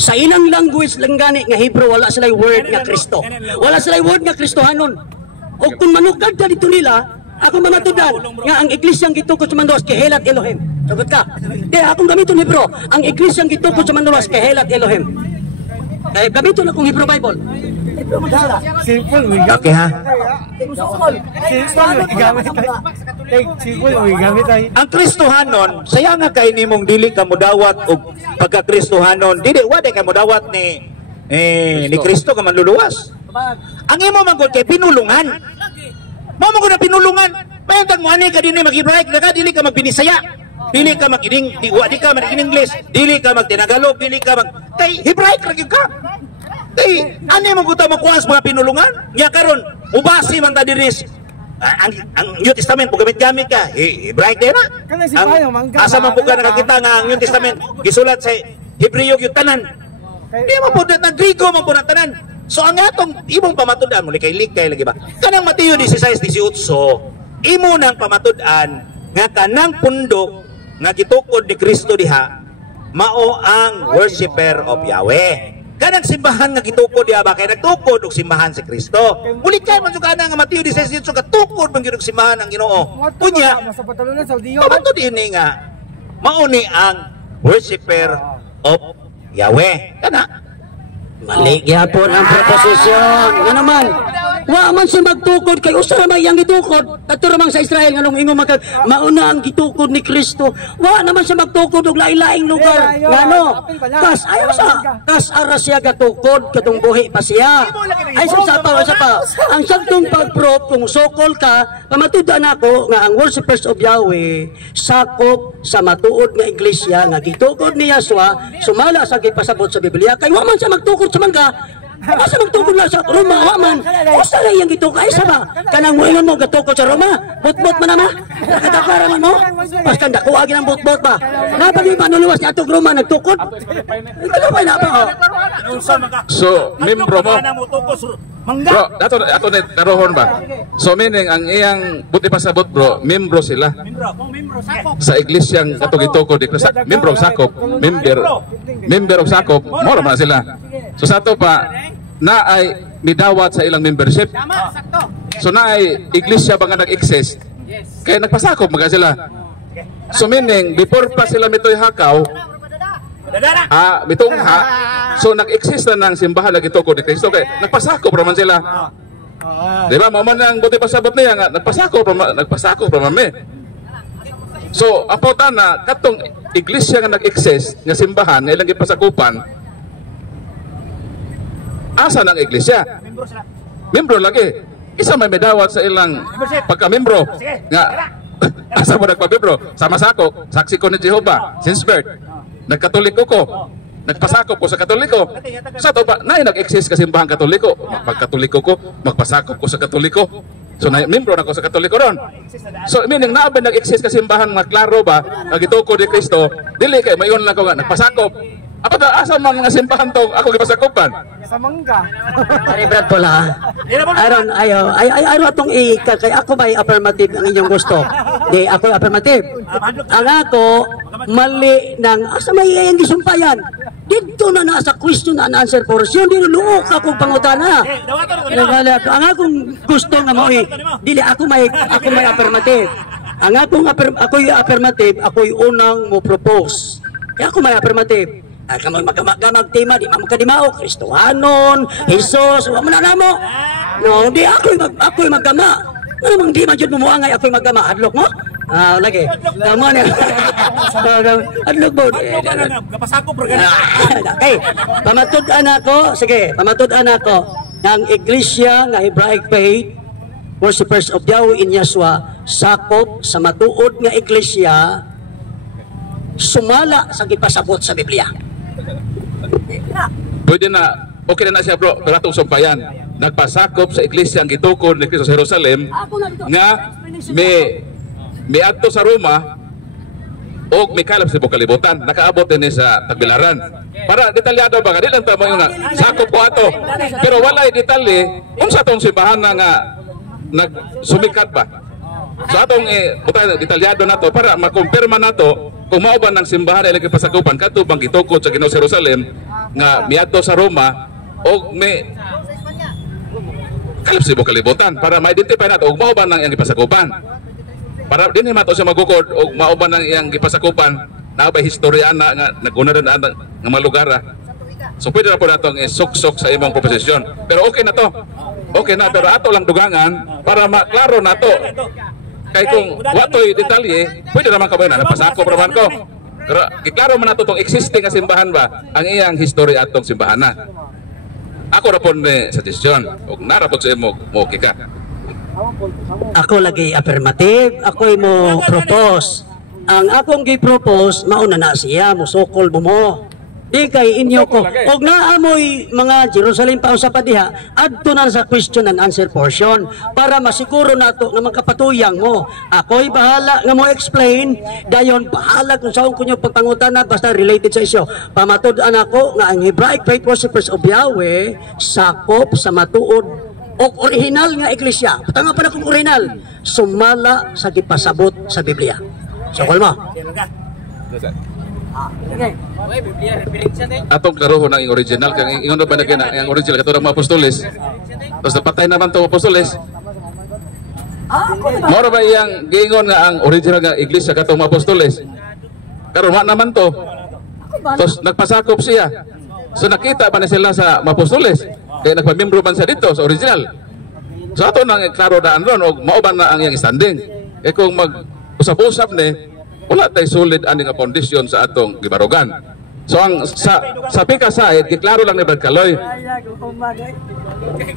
Sa ilang language lang gani nga Hebrew wala sila word nga Kristo. Wala sila word nga Kristohanon. O kung manukad ka dito nila, ako mamatudan nga ang iglesyang gitukod sa manluwas Kehelat Elohim. Sagot ka. Di akong gamiton Hebrew. Ang iglesyang gitukod sa manluwas Kehelat Elohim. Gamiton akong Hebrew Bible. Okay ha? Ang Kristohanon, saya nga kay nimong dili ka modawat og pagka-Kristohanon. Dili wa kay modawat ni Kristo ka manluluwas. Ang imo man gud kay pinulungan. Mao man gud na pinulungan. Mayantag mo ani ka dinhi mag-Hebraic na ka dili ka magbinisaya. Dili ka mag-ining, di ka mag-English, dili ka mag-Tinagalog, dili ka kay Hebraic ra gyud ka. Kay ani man guta makuha mga pinulungan? Nya karon ubasi man ta diri ang New Testament pug gamit ka. Hebraic din na. Asa man pug nakakita nga ang New Testament gisulat sa Hebreo gyud tanan. Di man pud na Griego man pud tanan. So ang atong imong pamatud-an mo likay-likay lagi ba? Kanang Mateo 16:18 imo nang pamatud-an nga kanang pundok nga gitukod ni Kristo diha mao ang worshiper of Yahweh. Kanang simbahan nga gitukod diha ba kay nagtukod og simbahan si Kristo. Muli kay man sugana nga Mateo 16:18 katukod man gyud og simbahan ang Ginoo. Unya pamatud ini nga mao ni ang worshiper of Yahweh. Kana Mali gyapon ang proposisyon. Nga naman, wa man siya magtukod kay usa ra man yang gitukod. Kadto ra man sa Israel nganong ingon mauna ang gitukod ni Kristo. Wa naman siya magtukod og lain-laing lugar. Ngano? Kas ayaw sa kas ara siya gatukod katong buhi pa siya. Ay sa pa. Ang sagtong pagprop kung sokol ka, pamatud-an ako nga ang worshipers of Yahweh sakop sa matuod nga iglesia nga gitukod ni Yahshua sumala sa gipasabot sa Biblia kay wa man siya magtukod sa mangga. Asa magtukod na sa Roma, waman. Usa na iyang gitukod. Ay, saba. Kanang muingon mo, gatukod sa Roma. Bot-bot man naman. Nakatakaran mo. Pas kanda, kuwagin ang bot-bot ba. Napag yung manuluwas niya itong Roma, nagtukod. Ito ba na ba? So, membro mo. Bro, ato na karohon ba? So, meaning, ang iyang buti pasabot, bro, membro sila. Sa iglesyang katong gitukod. Membro sakop. Member of sakop. Mora man sila. So, sa ato pa, na ay midawat sa ilang membership. So na ay iglesia ba nga nag-exist? Kaya nagpasakop mga sila. So meaning, before pa sila mitoy hakaw, mitungha, so nag-exist na ng simbahan na gitukod ni Kristo. Kaya nagpasakop naman sila. Diba? Maman ang buti pasabot niya nga, nagpasakop naman me. So, apotan na, katong iglesia nga nag-exist, nga simbahan, na ilang gipasakupan, asa ng iglesia? Membro lagi. Isa may medawat sa ilang pagka-membro. Nga, asa mo nagpa-membro? Sama sako, saksi ko ni Jehovah, Sinsbert. Nagkatoliko ko. Nagpasakop ko sa Katoliko. Sa to ba, nag-exist ka simbahan Katoliko. Pagkatoliko ko, magpasakop ko sa Katoliko. So, membro na ko sa Katoliko ron. So, meaning, naabay nag-exist ka simbahan, maklaro ba, nagituko ni Kristo, dili kay mayon lang ko nga, nagpasakop. Apa ta asa mga simbahan to ako gipasakupan? Sa mangga. Ari Brad Pola. Aron ayo atong kay ako ba affirmative ang inyong gusto. Di ako affirmative. Ang ako mali nang asa may iyang gisumpayan. Dito na sa question and answer portion di luok ako pangutana. Ang akong gusto nga mo dili ako may affirmative. Ang akong ako'y affirmative, ako'y unang mo propose. Kaya ako may affirmative. Kamu magtima di magkadimao Kristohanon, Jesus, wa man namo. No, di ako'y magkama. Ano mang di man jud mo angay ako'y magkama adlok mo? Lagi. Tama na. Adlok mo. Kapasako pro gani. Okay. Pamatud-an ako. Sige, pamatud-an ako. Ang iglesia nga Hebraic faith, worshipers of Yahweh in Yahshua, sakop sa matuod nga iglesia sumala sa gipasabot sa Biblia. Pwede na, okay na siya bro, pero atong sumpayan. Nagpasakop sa iglesia ang gitukod ni Kristo sa Jerusalem nga may adto sa Roma o may kalap sa kalibutan. Nakaabot din sa Tagbilaran. Para detalyado ba? Di lang tama yung sakop ko ato. Pero walay detalye kung sa atong simbahan na nga nagsumikat ba. So atong detalyado na to para makumpirma na to kung mao ba ng simbahan ay nagpasakupan katubang gitukod sa Ginoo Jerusalem nga miadto sa Roma o may kalip sa kalibutan para ma-identify nato og mao ba nang iyang gipasakupan. Para dinhi mato siya magukod og mao ba nang iyang gipasakupan na ba historyana nga nagunaran nga mga lugar. So pwede na po natongisuksok sa imong proposisyon. Pero okay na to. Okay na pero ato lang dugangan para maklaro nato. Kay kung watoy detalye, pwede naman ka ba na napasakop raman ko. Pero iklaro man nato tong existing nga simbahan ba ang iyang history atong simbahan na. Ako ra pon ni suggestion ug narapod sa imo mo okay ka. Ako lagi affirmative, ako'y mo propose. Ang akong gi-propose mauna na siya musukol mo. Di kay inyo ko. Og naamoy mga Jerusalem pa sa padiha, adto na sa question and answer portion para masiguro nato nga makapatuyang mo. Ako'y bahala nga mo explain, dayon bahala kung saan kunyo pagpangutana basta related sa isyo. Pamatud-an ako nga ang Hebraic faith worshipers of Yahweh sakop sa matuod o original nga iglesia. Tanga pa na kung original, sumala sa gipasabot sa Biblia. Sukol mo. Atong karohon ang original kang ingon ba na ang original katong mga apostoles. Tapos napatay naman tong apostoles. Mora ba iyang giingon nga ang original nga iglesia katong mga apostoles? Karon wa naman to. Tapos nagpasakop siya. So nakita pa na sila sa Mapostoles. Kaya nagpamembro man sa dito sa original. So ato nang klaro daan ron o mauban na ang iyang standing. Eh kung mag-usap-usap ni, wala tayo solid ani nga foundation sa atong gibarugan. So ang sa pika side, giklaro lang ni Brad Kaloy.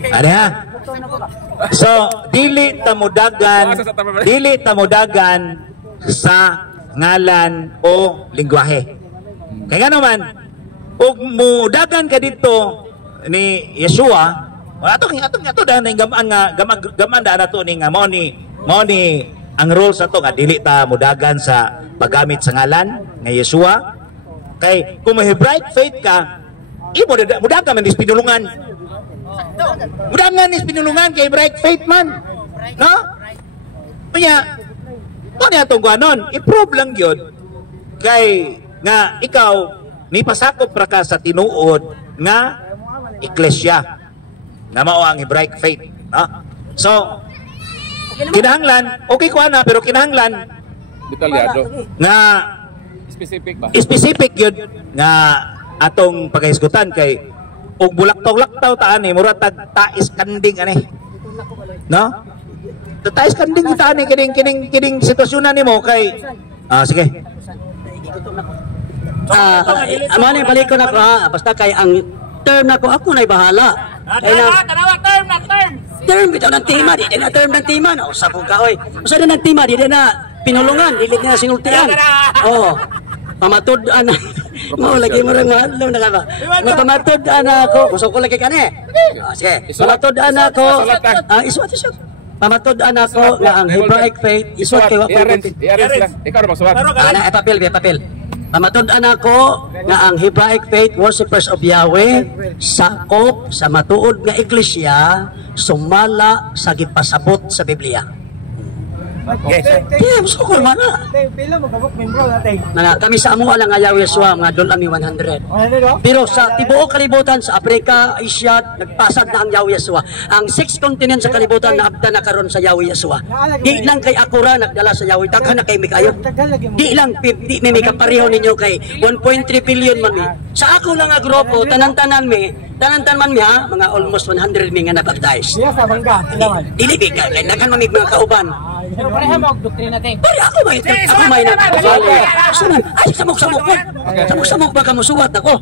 Ano ha? So, dili tamudagan sa ngalan o lingwahe. Kaya naman, ug mudagan ka dito ni Yeshua, atong daan ning gaman daan nato ning mao ni ang rules ato nga dili ta mudagan sa paggamit sa ngalan nga Yeshua. Kay kung may Hebraic faith ka, mudagan man is pinulungan. Mudagan is pinulungan kay Hebraic faith man. No? Kaya ano atong kuanon? I-prove lang yun kay nga ikaw ni pasakop ra ka sa tinuod nga iglesia nga mao ang Hebraic faith, no? So kinahanglan okay ko ana pero kinahanglan Detalyado. nga Specific ba? specific yun nga atong paghisgutan kay og bulaktaw-laktaw ta ani mura tag tais kanding ani, no? Tais kanding kita ani kining sitwasyon nimo kay sige. Amo ni balik ko na ko ha, basta kay ang term na ko ako na'y bahala. Tanawa Term bitaw ng tema, di na term ng tema. Usap ko ka oy. Usa na ng tema, di na pinulungan, dili na sinultian. Oh. Pamatud-an mo lagi mo rang mahalo na ka ba. Pamatud-an ako. Gusto ko lagi kani. Sige. Pamatud-an ako. Iswat. Pamatud-an ako nga ang Hebraic faith iswat kay wa pa. Ikaw ra magsuwat. Ana papel. Pamatud-an ako nga ang Hebraic faith worshipers of Yahweh sakop sa matuod nga iglesia sumala sa gipasabot sa Biblia. Gusto ko man na. Pila mo kabuk membro natin. Kami sa amo lang nga Yahweh Yeshua mga doon ami 100. Pero sa tibuok kalibutan sa Africa, Asia, nagpasad na ang Yahweh Yeshua. Ang 6 continent sa kalibutan naabda na karon sa Yahweh Yeshua. Di lang kay akura nagdala sa Yahweh, daghan na kay Mikayo. Di lang di mi kapareho ninyo kay 1.3 billion man mi. Sa ako lang nga grupo tanan-tanan man mi ha, mga almost 100 mi nga nabaptize. Siya sa bangga, Dili kay daghan mamig mga kauban. Pero pareha mo doktrina natin. Pare ako may nagpapasali. Ay, samok-samok ko. Samok-samok ba ka mo suwat ako?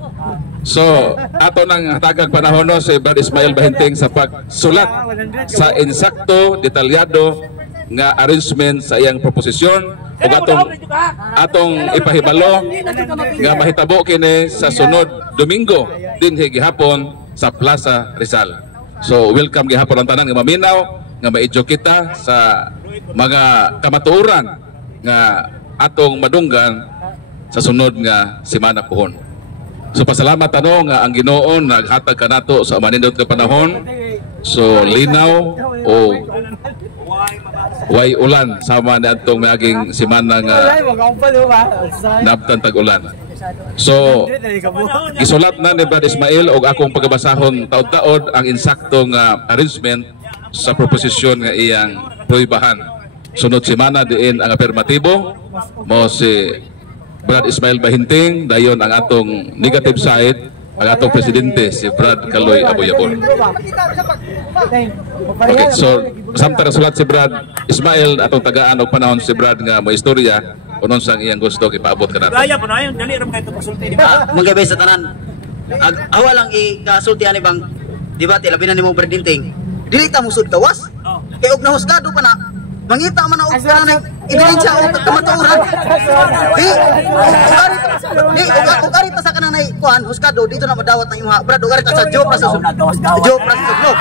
So, ato nang hatagag panahon no, si Brad Ismael Bahinting sa pagsulat sa insakto, detalyado nga arrangement sa iyang proposisyon ug atong ipahibalo nga mahitabo kini sa sunod Domingo dinhi gihapon sa Plaza Rizal. So, welcome gihapon ang tanan nga maminaw nga ma-educate kita sa mga kamatuoran nga atong madunggan sa sunod nga semana pohon. So pasalamat nga ang Ginoo naghatag kanato sa manindot nga panahon. So linaw o way ulan sama ni atong maging semana nga nabtan tag-ulan. So gisulat na ni Brad Ismael og akong pagbasahon taud-taud ang insakto nga arrangement sa proposisyon nga iyang proibahan. Sunod semana diin ang afirmatibo mo si Brad Ismael Bahinting, dayon ang atong negative side ang atong presidente si Brad Kaloy Aboyabon. Okay, so samtang sulat si Brad Ismael atong tagaan og panahon si Brad nga mo istorya unon sang iyang gusto ipaabot kanato. Kaya po na yun, dali ra kay pagsulti di ba? Mga sa tanan. Awa lang ikasultihan ni bang debate labi na nimo Bahinting. Dili ta musud kawas. Kay og nahusgado pa na mangita man og kanang ebidensya og kamatuoran. Ugari ta sa kanang nay kuan husgado dito na madawat ng imong brad ugari ta sa job sa job no.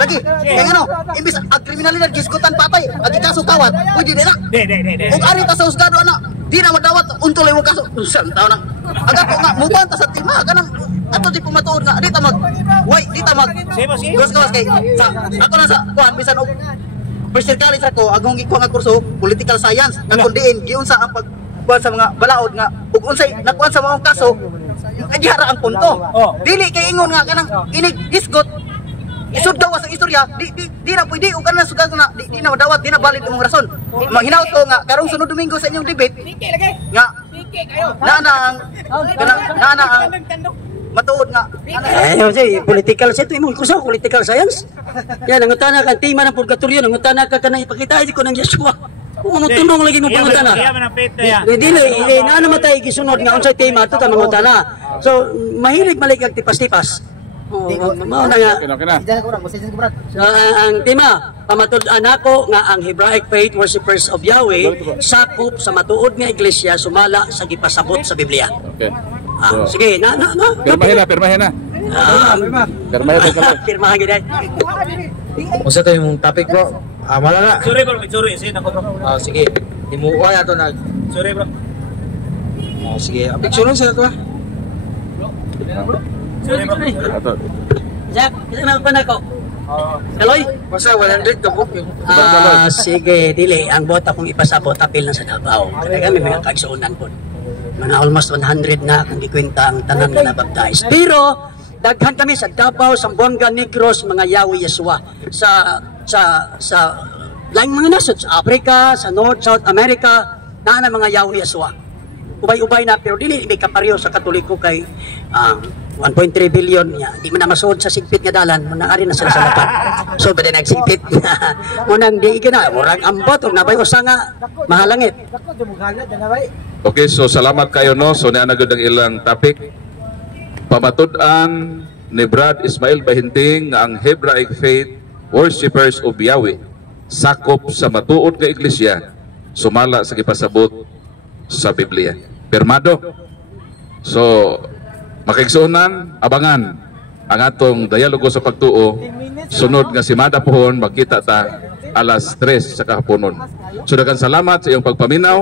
Lagi kay ano imbis ang kriminalidad gisgutan patay agi kaso kawat pwede di na. Ugari ta sa husgado ana di na madawat untol imong kaso. Usan taw nang aga ko nga mubanta sa tima kanang ato di pumatuod nga di ta mag gawas kay sa ako na sa kuan bisan og first year college ako agong gikuha nga kurso political science nga kundiin giunsa ang pagkuan sa mga balaod nga ug unsay nakuan sa mga kaso adihara ang punto dili kay ingon nga kanang inig isgot isud daw sa istorya di na pwede ug kanang sugal na di na madawat di na valid imong rason maghinaw to nga karong sunod Domingo sa inyong debate nga naana ang matuod nga. Ayaw siya, political siya ito. Imong kusa, political science. Yan, nangutana ka, tema ng purgatorio, nangutana ka kanang ipakita, hindi ko ng Yeshua. Kung matunong lagi mo pangutana. Hindi, na namatay gisunod nga unsay tema, ito tamang utana. So, mahilig malik ang tipas-tipas. Mao na nga. So, ang tema, pamatud-an ako nga ang Hebraic Faith Worshippers of Yahweh sakop sa matuod nga iglesia sumala sa gipasabot sa Biblia. Okay. Sige, na. Pirmahin na. Pirmahan gid. Unsa to yung topic bro? Wala na. Sorry bro, sorry. Sige na ko bro. Sige. Himuwa ato na. Sorry bro. Sige. Picture sa ato. Sorry bro. Jack, isa na pa nako. Kaloy, Basta 100 ka book yung. sige, dili ang bota kong ipasabot apil na sa Davao. Kaya kami mga kagsuunan po. Mga almost 100 na kung gikwenta ang tanan nga nabaptize. Pero daghan kami sa Davao, Zamboanga, Negros, mga Yahweh Yeshua sa laing mga nasod sa Africa, sa North, South America, na mga Yahweh Yeshua. Ubay-ubay na pero dili may kapareho sa Katoliko kay 1.3 billion niya. Di man na masuod sa sigpit nga dalan, mo na ari na sila sa lapat. So ba din nagsigpit. Munang di na, murag ambot ug nabay usa nga mahalangit. Okay, so salamat kayo no. So na nagud ang ilang topic. Pamatud-an ni Brad Ismael Bahinting nga ang Hebraic Faith Worshippers of Yahweh sakop sa matuod nga iglesia sumala sa gipasabot sa Biblia. Pirmado. So makigsuonan, abangan ang atong dialogo sa pagtuo. Sunod nga simada pohon magkita ta alas 3 sa kahaponon. So daghang salamat sa iyong pagpaminaw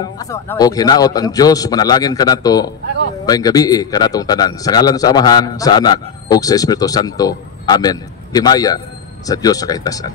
o hinaot ang Dios manalangin kanato bayong gabi kanatong tanan. Sa ngalan sa Amahan, sa Anak ug sa Espiritu Santo. Amen. Himaya sa Dios sa kahitasan.